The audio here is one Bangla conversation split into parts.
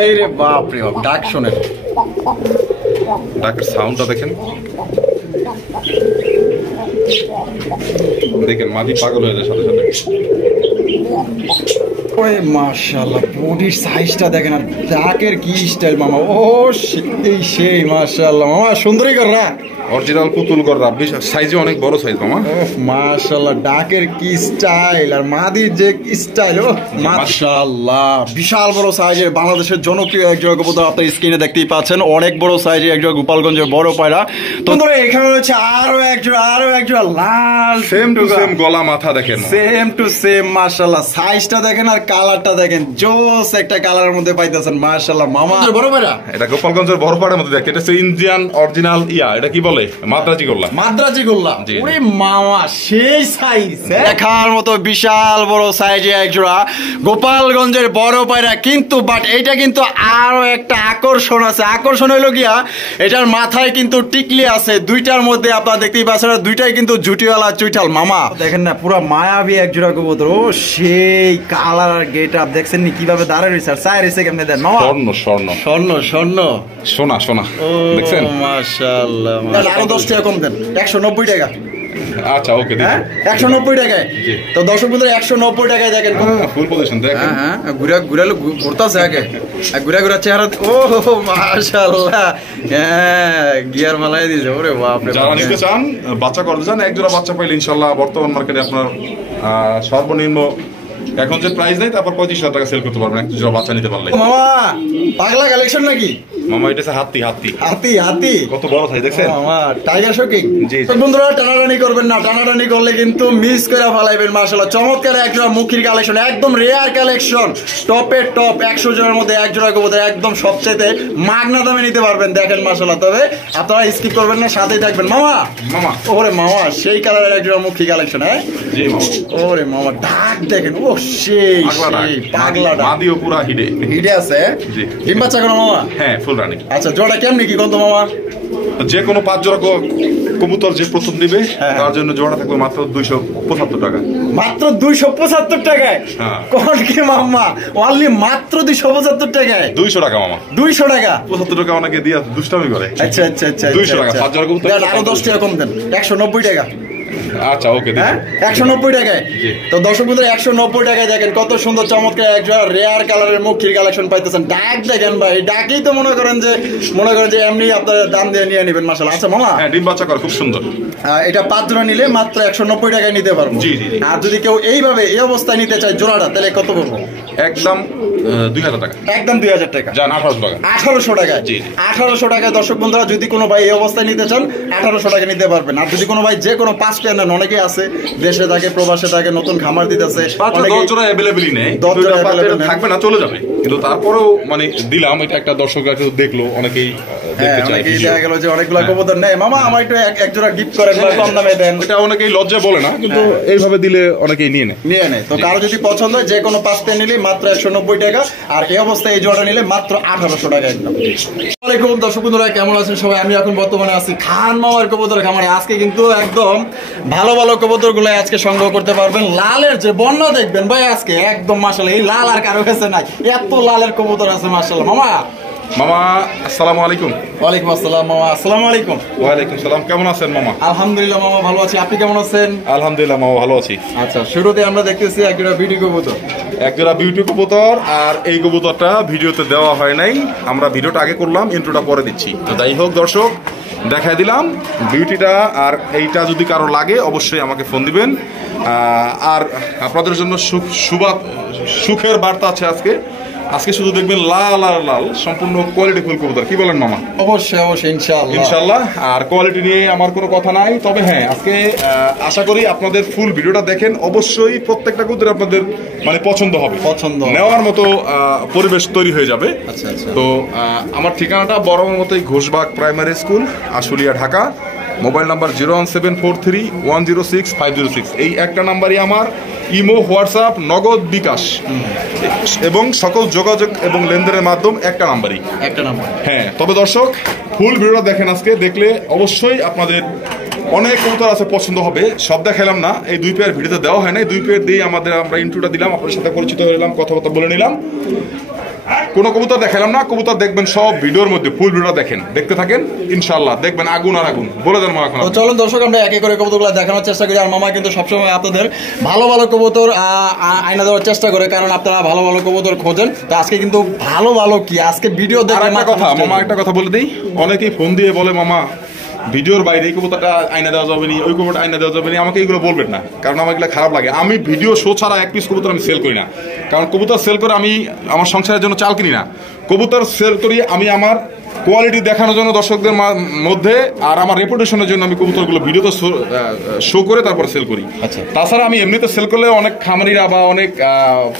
এই রে বাপ রে বাপ, ডাক শোনেন, ডাকের সাউন্ডটা দেখেন, দেখেন মাটি পাগল হয়ে যায় সাথে সাথে। ওই মাশাআল্লাহ, বডির সাইজটা দেখেন আর ডাকের কি স্টাইল মামা। ও সেই মাশাআল্লাহ মামা, সুন্দরী কররা, অরিজিনাল পুতুল গররা, সাইজে অনেক বড় সাইজ মামা। মাশাআল্লাহ, ডাকের কি স্টাইল আর মাদির যে স্টাইল, ও মাশাআল্লাহ, বিশাল বড় সাইজের বাংলাদেশের জনপ্রিয় এক জোড়া কবুতর আপনার স্ক্রিনে দেখতেই পাচ্ছেন। অনেক বড় সাইজের এক জোড়া গোপালগঞ্জের বড় পায়রা। তো এখানে রয়েছে আরো এক জোড়া লাল, সেম টু সেম গলা মাথা দেখেন, সেম টু সেম মাশাআল্লাহ। সাইজটা দেখেন আর কালারটা দেখেন, জোস একটা কালারের মধ্যে পাইতেছেন মাশাআল্লাহ মামা। বড় পায়রা, এটা গোপালগঞ্জের বড় পায়রার মধ্যে দেখেন, এটা হচ্ছে ইন্ডিয়ান অরিজিনাল এটা কি বলে, মাদ্রাজি গোল্লা। মাদ্রাজি গোল্লা, ওরে মামা সেই সাইজ, দেখার মতো বিশাল বড় সাইজে এক জোড়া গোপালগঞ্জের বড় পায়রা। কিন্তু বাট এইটা কিন্তু আরো একটা আকর্ষণ আছে। আকর্ষণ হইলো গিয়া এটার মাথায় কিন্তু টিকলি আছে, দুইটার মধ্যে আপনারা দেখতেই পাচ্ছেন, দুইটাই কিন্তু জুটিওয়ালা চুইঠাল মামা। দেখেন না, পুরো মায়াবী এক জোড়া কবুতর। ও সেই কালার আর গেট আপ দেখছেন নি কিভাবে দাঁড়ায় রয়েছে, আর চায় রয়েছে কেমনে দেন মামা, স্বর্ণ স্বর্ণ স্বর্ণ স্বর্ণ সোনা সোনা, দেখছেন মাশাআল্লাহ। আরো 10 টাকা কম দেন, 190 টাকা। আচ্ছা ওকে, 190 টাকায়। তো দর্শক বন্ধুরা 190 টাকায় দেখেন, ফুল পজিশন দেখেন। হ্যাঁ ঘুরালো ঘুরতেছে আগে, ঘুরা চেহারা। ও মাশাআল্লাহ, হ্যাঁ গিয়ার মালাই দিয়েছে। ওরে বাপ রে, যারা নিতে চান, বাচ্চা করতে চান, এক জোড়া বাচ্চা পাইলে ইনশাআল্লাহ বর্তমান মার্কেটে আপনার সর্বনিম্ন এখন যে প্রাইস নেই, তারপর 25,000 টাকা সেল করতে পারবেন এক জোড়া বাচ্চা নিতে পারলে। মামা পাগলা কালেকশন নাকি মামা? এটা হচ্ছে হাতি হাতি হাতি হাতি, কত বড় সাইজ দেখছেন মামা। টাইগার শোকিং। জি বন্ধুরা টানাটানি করবেন না, টানাটানি করলে কিন্তু মিস করে ফেলাইবেন। মাশাআল্লাহ, চমৎকার এক জোড়া মুখির কালেকশন, একদম রেয়ার কালেকশন, টপের টপ। 100 জোড়ার মধ্যে এক জোড়া কবুতর একদম সবচেয়ে মাগনা দামে নিতে পারবেন। দেখেন মাশাআল্লাহ, তবে আপনারা স্কিপ করবেন না, সাথেই থাকবেন মামা। মামা ওরে মামা, সেই কালারের এক জোড়া মুখী কালেকশন। হ্যাঁ জি মামা। ওরে মামা, ডাক দেখেন, ও সেই পাগলা ডাক, মাদিও পুরা হিডে আছে। জি, ডিম বাচ্চা করো মামা? হ্যাঁ ফুল রানিং। আচ্ছা, জোড়া কেমনি কি কত মামা? যে কোনো 5 জোড়া কবুতর যে প্রথম দিবে তার জন্য জোড়া থাকবে মাত্র 275 টাকা। মাত্র 275 টাকায়? কোন কি মামা, অনলি মাত্র 275 টাকায়? 200 টাকা মামা, 200 টাকা। 75 টাকা অনেকে দিয়ে দুষ্টামি করে। আচ্ছা আচ্ছা আচ্ছা, 200 টাকা 5 জোড়া কবুতর। আরো 10 টাকা কম দেন, 190 টাকা। আচ্ছা ওকে, হ্যাঁ 190 টাকায়। তো দর্শক বন্ধুরা 190 টাকায় দেখেন কত সুন্দর চমৎকার এক জোড়া রেয়ার কালারের মুখির কালেকশন পাইতেছেন। ডাক দেখেন ভাই, ডাকেই তো মনে করেন যে এমনি আপনারা দাম দিয়ে নিয়ে নেবেন মাশাআল্লাহ। আচ্ছা মামা, হ্যাঁ ডিম বাচ্চা করে খুব সুন্দর। এটা 5 জোড়া নিলে মাত্র 190 টাকায় নিতে পারবো। জি জি। আর যদি কেউ এইভাবে এই অবস্থায় নিতে চায় জোড়াটা, তাহলে কত পড়বো? একদম 2000 টাকা। একদম 2000 টাকা। জান 1800 টাকা। 1800 টাকায়। জি 1800 টাকায় দর্শক বন্ধুরা, যদি কোনো ভাই এই অবস্থায় নিতে চান 1800 টাকা নিতে পারবেন। আর যদি কোনো ভাই যে কোনো 5 পেয়ার নেন, অনেকেই আছে দেশে থাকে, প্রবাসে থাকে, নতুন খামার দিতেছে, 10 জোড়া अवेलेबल নেই, 10 জোড়া থাকবে না, চলে যাবে। কিন্তু তারপরেও মানে দিলাম, এটা একটা দর্শকরা কেউ দেখলো, অনেকেই দেখতে চায়। অনেকেই দেখা গেল যে অনেকগুলা কবুতর নেয়, মামা আমার একটু এক জোড়া গিফট করেন, কম দামে দেন। এটা অনেকেই লজ্জা বলে না, কিন্তু এইভাবে দিলে অনেকেই নিয়ে নেয়। তো কারো যদি পছন্দ হয়, যে কোনো 5 পেয়ার নিলে মাত্র 190 টাকা। আর এই অবস্থায় এই জোড়া নিলে মাত্র 1800 টাকা একদম। আসসালামু আলাইকুম দর্শক বন্ধুরা, কেমন আছেন সবাই? আমি এখন বর্তমানে আছি খান মামার কবুতর খামারে। আজকে কিন্তু একদম ভালো ভালো কবুতর গুলো আজকে সংগ্রহ করতে পারবেন। লালের যে বন্যা দেখবেন ভাই আজকে একদম মাশাআল্লাহ, এই লাল আর কারো কাছে নাই, এত লালের কবুতর আছে মাশাআল্লাহ। মামা আসসালামু আলাইকুম। ওয়ালাইকুম আসসালাম মামা। আসসালামু আলাইকুম। ওয়ালাইকুম সালাম। কেমন আছেন মামা? আলহামদুলিল্লাহ মামা, ভালো আছি, আপনি কেমন আছেন? আলহামদুলিল্লাহ মামা, ভালো আছি। আচ্ছা, শুরুতে আমরা দেখতেছি একজোড়া বিউটি কবুতর। একজোড়া বিউটি কবুতর, আর এই কবুতরটা ভিডিওতে দেওয়া হয় নাই, আমরা ভিডিওটা আগে করলাম, ইন্ট্রোটা পরে দিচ্ছি। তো যাই হোক দর্শক, দেখাই দিলাম বিউটিটা। আর এইটা যদি কারো লাগে অবশ্যই আমাকে ফোন দিবেন। আর আপনাদের জন্য সুখের বার্তা আছে আজকে শুধু দেখবেন লাল আর লাল, সম্পূর্ণ কোয়ালিটি ফুল কবুতর। কি বলেন মামা? অবশ্যই অবশ্যই, ইনশাআল্লাহ। আর কোয়ালিটি নিয়ে আমার কোনো কথা নাই, তবে হ্যাঁ আজকে আশা করি আপনাদের ফুল ভিডিওটা দেখেন, অবশ্যই প্রত্যেকটা কবুতর আপনাদের মানে পছন্দ হবে, নেওয়ার মতো পরিবেশ তৈরি হয়ে যাবে। আচ্ছা আচ্ছা। তো আমার ঠিকানাটা বরাবর মতোই Ghoshbag primary school, Ashulia, Dhaka. Mobile number 01743106506। এই একটা নাম্বারই আমার ইমো, হোয়াটসঅ্যাপ, নগদ, বিকাশ এবং সকল যোগাযোগ এবং লেনদেনের মাধ্যম একটা নাম্বার। হ্যাঁ, তবে দর্শক ফুল ভিডিওটা দেখেন, আজকে দেখলে অবশ্যই আপনাদের অনেক কবুতর আছে, পছন্দ হবে। সব দেখালাম না, এই 2 পেয়ার ভিডিওতে দেওয়া হয় না, 2 পেয়ার দিয়ে আমরা ইন্ট্রোটা দিলাম, আপনাদের সাথে পরিচিত হয়ে গেলাম, কথাবার্তা বলে নিলাম। কোনো কবুতর দেখালাম না, কবুতর দেখবেন সব ভিডিওর মধ্যে, ফুল ভিডিও দেখেন, দেখতে থাকেন, ইনশাআল্লাহ দেখবেন আগুন আর আগুন। বলে দেন মামা। এখন তো চলুন দর্শক আমরা একে করে কবুতরগুলো দেখানোর চেষ্টা করি। আর মামা কিন্তু সবসময় আপনাদের ভালো ভালো কবুতর আইনা দেওয়ার চেষ্টা করে, কারণ আপনারা ভালো ভালো কবুতর খোঁজেন। তো আজকে কিন্তু ভালো ভালো কি আজকে ভিডিও দেখে একটা কথা মামা, একটা কথা বলে দিই, অনেকেই ফোন দিয়ে বলে মামা ভিডিওর বাইরে এই কবুতরটা আইনা দেওয়া যাবে না, ওই কবুতরটা আইনা দেওয়া যাবে না, আমাকে এগুলো বলবেন না, কারণ আমার এগুলো খারাপ লাগে। আমি ভিডিও শো ছাড়া এক পিস কবুতর আমি সেল করি না, কারণ কবুতর সেল করে আমি আমার সংসারের জন্য চাল কিনি না, কবুতর সেল করি আমি আমার কোয়ালিটি দেখানোর জন্য দর্শকদের মধ্যে, আর আমার রেপুটেশনের জন্য আমি কবুতরগুলো ভিডিওতে শো করে তারপরে সেল করি। আচ্ছা, তাছাড়া আমি এমনিতে সেল করলে অনেক খামারিরা বা অনেক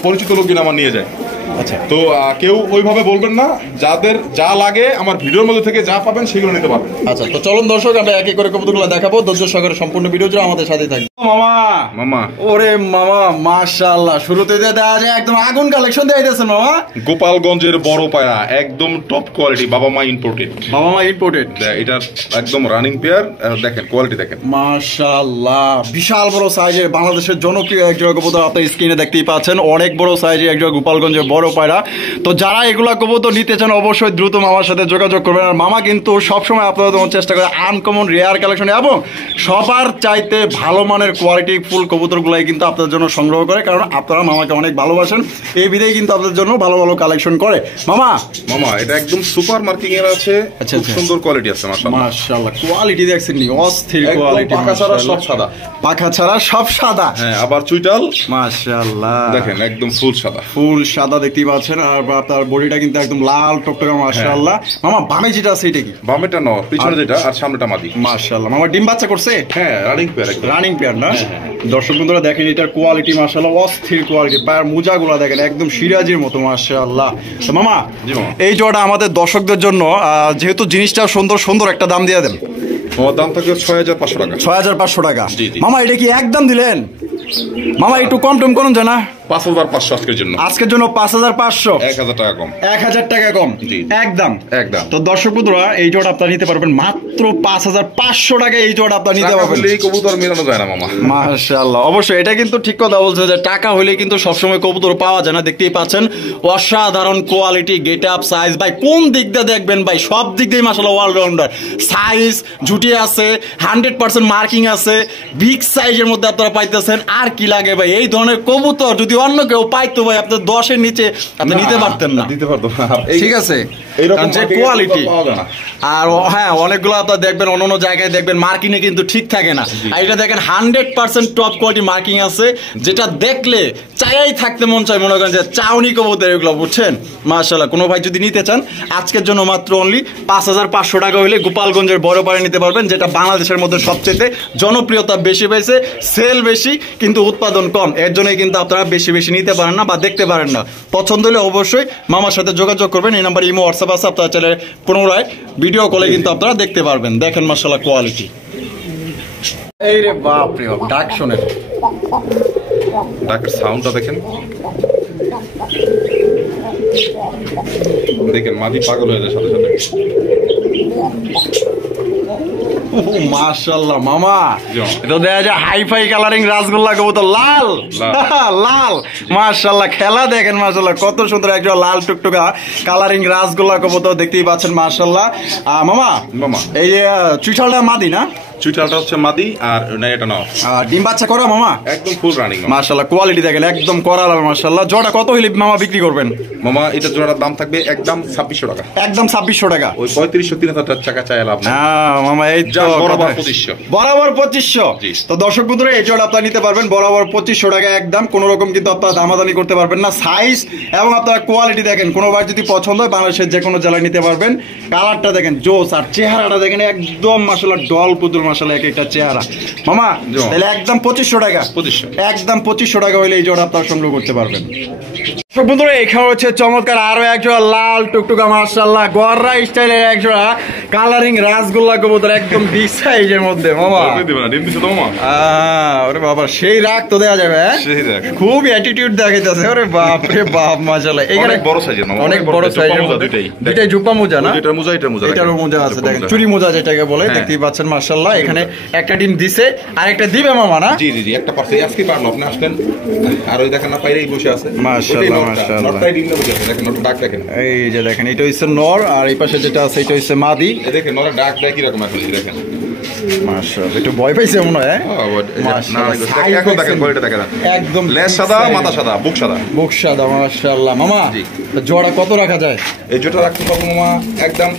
পরিচিত লোকজন আমার নিয়ে যায়। আচ্ছা, তো কেউ ওইভাবে বলবেন না, যাদের যা লাগে আমার ভিডিওর মধ্যে থেকে যা পাবেন সেগুলো নিতে পারবেন। আচ্ছা, তো চলুন দর্শক আমরা একে করে কবুতরগুলো দেখাবো, ধৈর্য সহকারে সম্পূর্ণ ভিডিও জুড়ে আমাদের সাথেই থাকবে। মামা মামা, ওরে মামা মাশাআল্লাহ, শুরুতে দেওয়া যায় একদম আগুন কালেকশন দিয়ে দিয়েছেন মামা। গোপালগঞ্জের বড় পায়রা, একদম টপ কোয়ালিটি, বাবা মা ইম্পোর্টেড। বাবা মা ইম্পোর্টেড, এটা একদম রানিং পেয়ার, দেখেন কোয়ালিটি দেখেন মাশাআল্লাহ। বিশাল বড় সাইজের বাংলাদেশের জনপ্রিয় এক জোড়া কবুতর আপনার স্ক্রিনে দেখতেই পাচ্ছেন, অনেক বড় সাইজের এক জোড়া গোপালগঞ্জের বড় পায়রা। তো যারা এগুলা কবুতর নিতে চান অবশ্যই দ্রুত মামার সাথে যোগাযোগ করবেন। আর মামা কিন্তু সবসময় আপনাদের চেষ্টা করে আনকমন রেয়ার কালেকশন এবং সবার চাইতে ভালো মানের কোয়ালিটি ফুল কবুতরগুলাই কিন্তু আপনাদের জন্য সংগ্রহ করে, কারণ আপনারা মামাকে অনেক ভালোবাসেন, এই বিধেই কিন্তু আপনাদের জন্য ভালো ভালো কালেকশন করে। মামা এটা একদম সুপার মার্কিং এর আছে, খুব সুন্দর কোয়ালিটি আছে মাশাআল্লাহ। কোয়ালিটি দেখছেন নি, অস্থির কোয়ালিটি, পাখা ছাড়া সব সাদা, পাখা ছাড়া সব সাদা। হ্যাঁ, আবার চুইটাল মাশাআল্লাহ দেখেন একদম ফুল সাদা, ফুল সাদা দেখতেই পাচ্ছেন। আর তার বডিটা কিন্তু একদম লাল টকটকা মাশাআল্লাহ। মামা বামে যেটা আছে এটা কি? বামেটা নর, পিছনে যেটা, আর সামনেটা মাদি। মাশাআল্লাহ। মামা ডিম বাচ্চা করছে? হ্যাঁ, রানিং পেয়ার, রানিং পেয়ার না? দর্শক বন্ধুরা দেখেন এটার কোয়ালিটি মাশাআল্লাহ অস্থির কোয়ালিটি, পায়ের মোজাগুলো দেখেন একদম সিরাজির মতো মাশাআল্লাহ। তো মামা এই জোড়াটা আমাদের দর্শকদের জন্য, যেহেতু জিনিসটা সুন্দর সুন্দর একটা দাম দিয়ে দেন। তোমার দাম থাকবে 6500 টাকা। 6500 টাকা। মামা এটা কি একদম দিলেন? মামা একটু কম টম করুন জানা। 5500 আজকের জন্য। আজকের জন্য 5500, 1000 টাকা কম। 1000 টাকা কম, একদম একদম। তো দর্শক বন্ধুরা এই জোড়া আপনারা নিতে পারবেন মাত্র 5500 টাকা। এই জোড়া আপনারা নিতে পারবেন। এই কবুতর মেলানো যায় না মামা। মাশাআল্লাহ, অবশ্যই এটা কিন্তু ঠিক কথা বলছে যে টাকা হলে কিন্তু সবসময় কবুতর পাওয়া যায় না। দেখতেই পাচ্ছেন অসাধারণ কোয়ালিটি, গেট আপ, সাইজ, ভাই কোন দিক দিয়ে দেখবেন ভাই, সব দিক দিয়ে মাশাআল্লাহ অলরাউন্ডার। সাইজ জুটি আছে, 100% মার্কিং আছে, বিগ সাইজের মধ্যে আপনারা পাইতেছেন। আর কি লাগে ভাই, এই ধরনের কবুতর যদি অন্য কেউ পাইতো ভাই আপনার 10-এর নিচে আপনি নিতে পারতেন না, দিতে পারতো না। ঠিক আছে, এইরকম যে কোয়ালিটি। আর হ্যাঁ, অনেকগুলো আপনারা দেখবেন অন্য জায়গায় দেখবেন মার্কিংয়ে কিন্তু ঠিক থাকে না, আর এটা দেখেন 100% টপ কোয়ালিটি মার্কিং আছে, যেটা দেখলে চাইই থাকতে মন চায়, মনে করেন যে চাউনি কবুতর এগুলো, বুঝছেন। মাশাআল্লাহ, কোনো ভাই যদি নিতে চান আজকের জন্য মাত্র অনলি 5500 টাকা হলে গোপালগঞ্জের বড় পাড়ে নিতে পারবেন, যেটা বাংলাদেশের মধ্যে সবচেয়ে জনপ্রিয়তা বেশি পেয়েছে, সেল বেশি কিন্তু উৎপাদন কম। এর জন্যই কিন্তু আপনারা বেশি বেশি নিতে পারেন না বা দেখতে পারেন না। পছন্দ হলে অবশ্যই মামার সাথে যোগাযোগ করবেন, এই নাম্বার ইমো হোয়াটসঅ্যাপ আছে, আপনারা চাইলে পুনরায় ভিডিও কলে কিন্তু আপনারা দেখতে পারবেন। দেখেন মাশাআল্লাহ কোয়ালিটি, এই রে বাপ রে বাপ, ডাক শোনেন, ডাকের সাউন্ডটা দেখেন, দেখেন মাদি পাগল হয়ে যায় সাথে সাথে। মাশাআল্লাহ মামা, এটা দেখা যায় হাইফাই কালারিং রাসগোল্লা কবুতর, লাল লাল মাশাআল্লাহ। খেলা দেখেন মাশাআল্লাহ, কত সুন্দর একটা লাল টুকটুকা কালারিং রাসগোল্লা কবুতর দেখতেই পাচ্ছেন মাশাআল্লাহ। মামা এই যে চুইঠালটা মাদি না? চুইঠালটা হচ্ছে মাদি, আর এটা না ডিম বাচ্চা করা মামা, একদম ফুল রানিং মাশাআল্লাহ। কোয়ালিটি দেখেন একদম করা মাশাআল্লাহ। জোড়া কত হইলে মামা বিক্রি করবেন? মামা এটা জোড়ার দাম থাকবে একদম 2600 টাকা। একদম 2600 টাকা। ওই 3500-3000 টাকা চাই লাভ না মামা, এই বরাবর 2500, বরাবর 2500। তো দর্শক বন্ধুরা এই জোড়া আপনারা নিতে পারবেন বরাবর 2500 টাকা একদম, কোন রকম কিন্তু আপনারা দামাদানি করতে পারবেন না। সাইজ এবং আপনারা কোয়ালিটি দেখেন, কোনোবার যদি পছন্দ হয় বাংলাদেশের যে কোনো জেলায় নিতে পারবেন। কালারটা দেখেন জোস, আর চেহারাটা দেখেন একদম মাশাআল্লাহ ডল পুতুল মাশাআল্লাহ, এক একটা চেহারা। মামা তাহলে একদম 2500 টাকা, 2500 একদম 2500 টাকা হলে এই জোড়া আপনারা সংগ্রহ করতে পারবেন। বন্ধুরা এখানে হচ্ছে চমৎকার আরো এক জোড়া লাল টুকটুকা মাশাআল্লাহ গররা স্টাইলের এক জোড়া কালারিং রাসগোল্লা কবুতর, একদম বিগ সাইজের মধ্যে। মামা ওরে বাবা, সেই রাগ তো দেওয়া যাবে, খুব অ্যাটিটিউড দেখাইতেছে। ওরে বাপ রে বাপ মাশাআল্লাহ, এখানে বড় সাইজের, অনেক বড় সাইজের, দুইটাই জুপা মোজা না? এটা মোজা, এটা মোজা, এটারও মোজা আছে দেখেন, চুরি মোজা যেটাকে বলে, দেখতেই পাচ্ছেন মাশাআল্লাহ। এখানে একটা ডিম দিছে আর একটা দিবে মামা না? জি জি জি, একটা পারছে আজকে পারলো, আপনি আসলেন আর ওই দেখেন না পাইরেই বসে আছে মাশাআল্লাহ মাশাআল্লাহ। নরটাই ডিম দেবে দেখেন, নরটা ডাক দেখেন। এই যে দেখেন এটা হচ্ছে নর, আর এই পাশে যেটা আছে এটা হচ্ছে মাদি। এই দেখেন নরের ডাক কি রকম আছে দেখেন। মাশাআল্লাহ, একটু ভয় পাইছে মনে হয়। এখন দেখেন কোয়ালিটি দেখেন, একদম লেজ সাদা, মাথা সাদা, বুক সাদা। বুক সাদা, মাশাআল্লাহ। মামা জি। জোড়া কত রাখা যায়? এই জোড়া রাখতে পারবো মামা একদম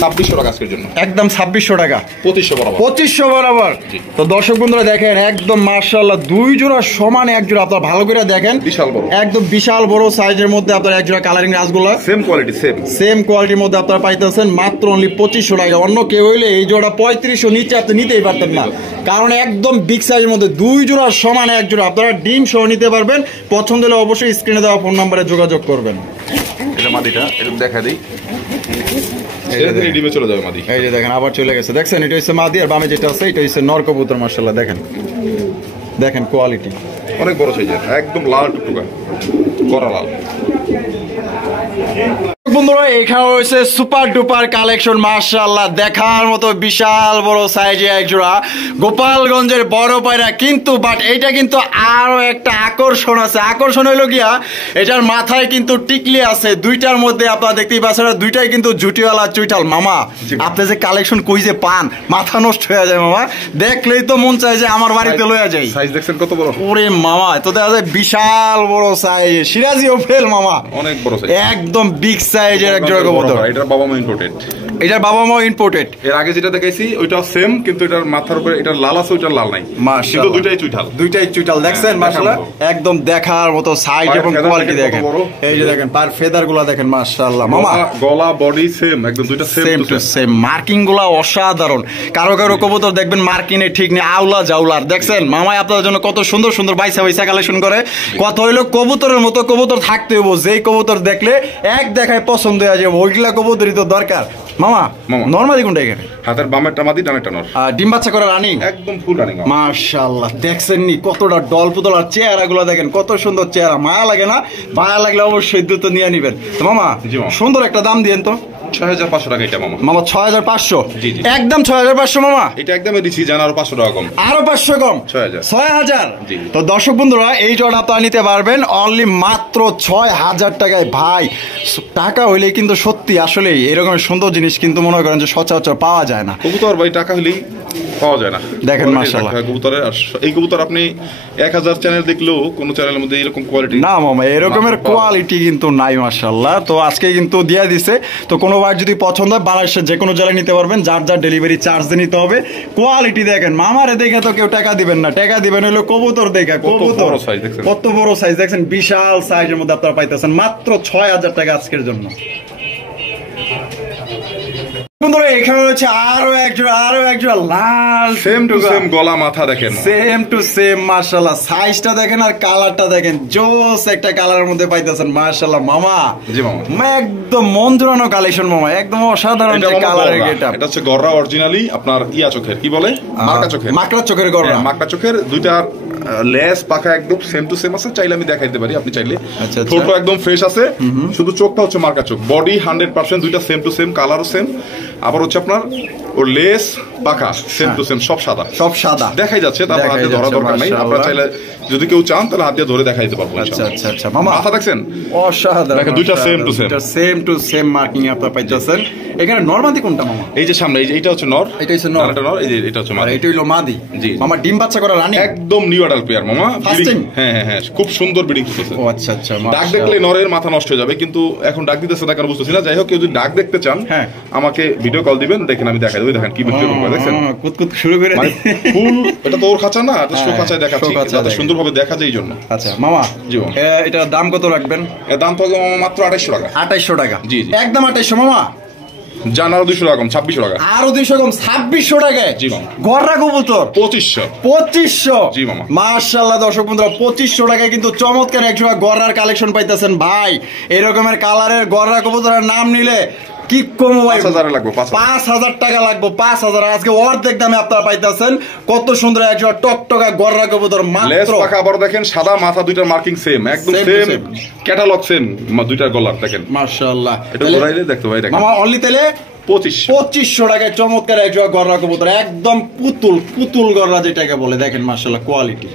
2600 টাকা আজকের জন্য। একদম 2600 টাকা, 2500 বরাবর। 2500 বরাবর। জি। তো দর্শক বন্ধুরা দেখেন একদম মাশাআল্লাহ দুই জোড়া সমান, এক জোড়া আপনারা ভালো করে দেখেন, বিশাল বড়, একদম বিশাল বড় সাইজের মধ্যে আপনারা এক জোড়া colouring rasgulla same quality, same কোয়ালিটির মধ্যে আপনারা পাইতেছেন মাত্র অনলি 2500 টাকা। অন্য কেউ হইলে এই জোড়া 3500 নিচে আপনি নিতেই পারতেন না, কারণ একদম বিগ সাইজের মধ্যে দুই জোড়া সমান এক জোড়া আপনারা ডিম সহ নিতে পারবেন। পছন্দ হলে অবশ্যই স্ক্রিনে দেওয়া ফোন নম্বরে যোগাযোগ করবেন। এটা মাদিটা একটু দেখা দিই, ডিমে চলে যাবে মাদি। এই যে দেখেন আবার চলে গেছে, দেখছেন এটা হচ্ছে মাদি, আর বামে যেটা আছে এটা হচ্ছে নর কবুতর। মাশাআল্লাহ দেখেন, দেখেন কোয়ালিটি অনেক বড় সাইজের, একদম লাল টুকটুকা, কড়া লাল। বন্ধুরা এখানে রয়েছে সুপার ডুপার কালেকশন, মাশাআল্লাহ দেখার মতো বিশাল বড় সাইজে এক জোড়া গোপালগঞ্জের বড় পায়রা, কিন্তু বাট এইটা কিন্তু আরো একটা আকর্ষণ আছে। আকর্ষণ হইলো গিয়া এটার মাথায় কিন্তু টিকলি আছে, দুইটার মধ্যে আপনারা দেখতেই পাচ্ছেন দুইটাই কিন্তু ঝুটিওয়ালা চুইঠাল। মামা আপনি যে কালেকশন কই যে পান, মাথা নষ্ট হয়ে যায় মামা, দেখলেই তো মন চায় যে আমার বাড়িতে লইয়া যাই। সাইজ দেখছেন কত বড়? ওরে মামা তো দেখা যায় বিশাল বড় সাইজ, সিরাজিও ফেল মামা, অনেক বড় সাইজ, একদম বিগ সাইজের এক জোড়া কবুতর। এটার বাবা মা ইম্পোর্টেড, এটার বাবা মা ইম্পোর্টেড। এর আগে যেটা দেখাইছি ওইটাও সেম, কিন্তু এটার মাথার উপরে এটার লাল আছে, ওইটার লাল নাই। মাশাআল্লাহ, কিন্তু দুইটাই চুইঠাল, দুইটাই চুইঠাল দেখছেন মাশাআল্লাহ, একদম দেখার মতো সাইজ এবং কোয়ালিটি দেখেন। এই যে দেখেন পার ফেদার গুলা দেখেন মাশাআল্লাহ মামা, গলা বডি সেম, একদম দুইটা সেম টু সেম। মার্কিং গুলা অসাধারণ, কারো কারো কবুতর দেখবেন মার্কিনে ঠিক নেই, আউলা জাউলার। দেখছেন মামাই আপনাদের জন্য কত সুন্দর সুন্দর বাইসা বাইসা কালেকশন করে। কত হইলো কবুতরের মতো কবুতর থাকতে হইব, যেই কবুতর দেখলে এক দেখায় পছন্দ হয়ে যাবে, ওইগুলা কবুতরই তো দরকার। মামা নরমালি কোনটা এখানে? হাতের বামেরটা মাদি, ডানেরটা নর। ডিম বাচ্চা করে রানিং, একদম ফুল রানিং। মাশাআল্লাহ দেখছেন নি কতটা ডল পুতল, আর চেহারা গুলো দেখেন কত সুন্দর চেহারা, মায়া লাগে না? মায়া লাগলে অবশ্যই দ্রুত নিয়ে নিবেন। তো মামা সুন্দর একটা দাম দিয়েন তো। 6500 টাকা এটা মামা। মামা 6500, জি জি একদম 6500 মামা। এটা একদমই দিছি, জান আরো 500 টাকা কম, আরো 500 কম, 6000। জি। তো দর্শক বন্ধুরা এই জোড়া আপনারা নিতে পারবেন অনলি মাত্র 6000 টাকায়। ভাই টাকা হইলে কিন্তু সত্যি আসলে এরকম সুন্দর জিনিস কিন্তু মনে করেন যে সচরাচর পাওয়া যায় না। কবুতর ভাই টাকা হলেই পাওয়া যায় না, দেখেন মাশাআল্লাহ কবুতরের। আর এই কবুতর আপনি 1000 চ্যানেল দেখলেও কোন চ্যানেলের মধ্যে এরকম কোয়ালিটি না মামা, এরকমের কোয়ালিটি কিন্তু নাই মাশাআল্লাহ। তো আজকে কিন্তু দিয়ে দিছে, তো কোনো বার যদি পছন্দ হয় বাংলাদেশের যে কোনো জেলায় নিতে পারবেন, যার যার ডেলিভারি চার্জ দিয়ে নিতে হবে। কোয়ালিটি দেখেন, মামারে দেখে তো কেউ টাকা দিবেন না, টাকা দিবেন হলো কবুতর দেখে। কবুতর কত বড় সাইজ দেখছেন, বিশাল সাইজের মধ্যে আপনারা পাইতেছেন মাত্র 6000 টাকা আজকের জন্য। বন্ধুরা এখানে হচ্ছে আরো এক জোড়া লাল, সেম টু সেম গলা মাথা দেখেন, সেম টু সেম মাশাআল্লাহ। সাইজটা দেখেন আর কালারটা দেখেন, জোস একটা কালারের মধ্যে পাইতেছেন মাশাআল্লাহ মামা। জি মামা, একদম মন জোড়ানো কালেকশন মামা, একদম অসাধারণ যে কালারের গেটআপ। এটা হচ্ছে গররা অরিজিনালি আপনার ইয়া চোখের, কি বলে মাকড়া চোখের গররা, মাকড়া চোখের। দুইটা লেস পাখা একদম সেম টু সেম আছে, চাইলে আমি দেখাইতে পারি, আপনি চাইলে। ঠোঁটও একদম ফ্রেশ আছে, শুধু চোখটা হচ্ছে মার্কা চোখ। বডি 100% দুইটা সেম টু সেম, কালারও সেম। আবার হচ্ছে আপনার ওর লেস পাখা সেম টু সেম, সব সাদা দেখাই যাচ্ছে, তারপর হাতে ধরা দরকার নাই। আপনারা চাইলে যদি কেউ চান তাহলে হাত দিয়ে ধরে দেখাই দিতে পারবো। আচ্ছা আচ্ছা আচ্ছা মামা, মাথা দেখছেন অসাধারণ, দেখেন দুইটা সেম টু সেম মার্কিং আপনারা পাইতেছেন। এখানে নরমাদি কোনটা মামা? এই যে সামনে, এই যে এটা হচ্ছে নর, এটা হচ্ছে নর, এই যে এটা হচ্ছে মাদি, এটা হলো মাদি। জি মামা ডিম বাচ্চা করা রানী, একদম নিউ অ্যাডাল্ট পেয়ার মামা। হ্যাঁ খুব সুন্দর ব্রিডিং করতেছে। ও আচ্ছা আচ্ছা, ডাক দেখলে নরের মাথা নষ্ট হয়ে যাবে, কিন্তু এখন ডাক দিতেছে না কেন বুঝতেছি না। যাই হোক, কেউ যদি ডাক দেখতে চান আমাকে ভিডিও কল দিবেন, দেখেন আমি দেখাই দেবো। দেখেন কি দেখছেন, কুতকুত শুরু করে ফুল। এটা তো ওর খাঁচা না, এটা শো খাঁচায় দেখাচ্ছি যাতে সুন্দরভাবে দেখা যায় এই জন্য। আচ্ছা মামা, জি এটার দাম কত রাখবেন? এর দাম তো মাত্র 2800 টাকা। 2800 টাকা, জি একদম 2800 মামা। জান আরো 200 টাকা কম, 2600 টাকা। আরো 200 কম, 2600 টাকায়। জি মামা। গররা কবুতর 2500। জি মামা, মাশাআল্লাহ। দর্শক বন্ধুরা 2500 টাকায় কিন্তু চমৎকার একজোড়া গররার কালেকশন পাইতেছেন ভাই। এরকমের কালারের গররা কবুতরের নাম নিলে কি কম ভাই, 5000 টাকা লাগবে, 5000। আজকে অর্ধেক দামে আপনারা পাইতেছেন কত সুন্দর একজোড়া টকটকা গররা কবুতর মাত্র। পাখা আবার দেখেন, সাদা মাথা, দুইটার মার্কিং সেম, একদম সেম, ক্যাটালগ সেম, দুইটার গলার দেখেন মাশাআল্লাহ। এটা ঘোরাইলে দেখতে ভাই, দেখেন মামা অনলি তেলে 2500 টাকায় চমৎকার একজোড়া গররা কবুতর, একদম পুতুল গররা যেটাকে বলে। দেখেন মাশাআল্লাহ কোয়ালিটি।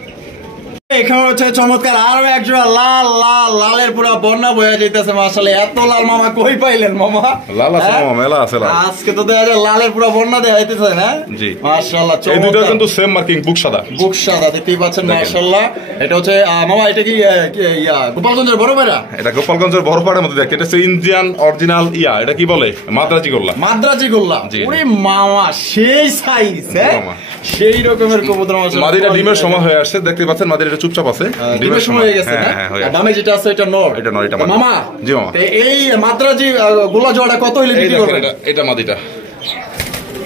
এখানে হচ্ছে চমৎকার আরো একজোড়া লাল লাল লালের পুরো বন্যা বয়ে যেতেছে মাশাআল্লাহ। এত লাল মামা কই পাইলেন মামা? লাল আছে মামা, মেলা আছে লাল। আজকে তো দেখা যায় লালের পুরো বন্যা দেখাইতেছে না? জি মাশাআল্লাহ। এই দুটো কিন্তু সেম মার্কিং, বুক সাদা, বুক সাদা দেখতেই পাচ্ছেন মাশাআল্লাহ। এটা হচ্ছে মামা এটা কি গোপালগঞ্জের বড় পায়রা? এটা গোপালগঞ্জের বড় পাড়ার মধ্যে দেখে, এটা হচ্ছে ইন্ডিয়ান অরিজিনাল এটা কি বলে, মাদ্রাজি গোল্লা। মাদ্রাজি গোল্লা। ওরে মামা সেই সাইজ, সেই রকমের কবুতর মাশাআল্লাহ। মাদিটা ডিমের সময় হয়ে আসছে, দেখতে পাচ্ছেন মাদিটা চুপচাপ আছে, ডিমের সময় হয়ে গেছে না? দামে যেটা আছে এটা নর, এটা নর, এটা মামা। জি মামা। এই মাদ্রাজি গোল্লা জোড়াটা কত হইলে বিক্রি করবেন? এটা মাদিটা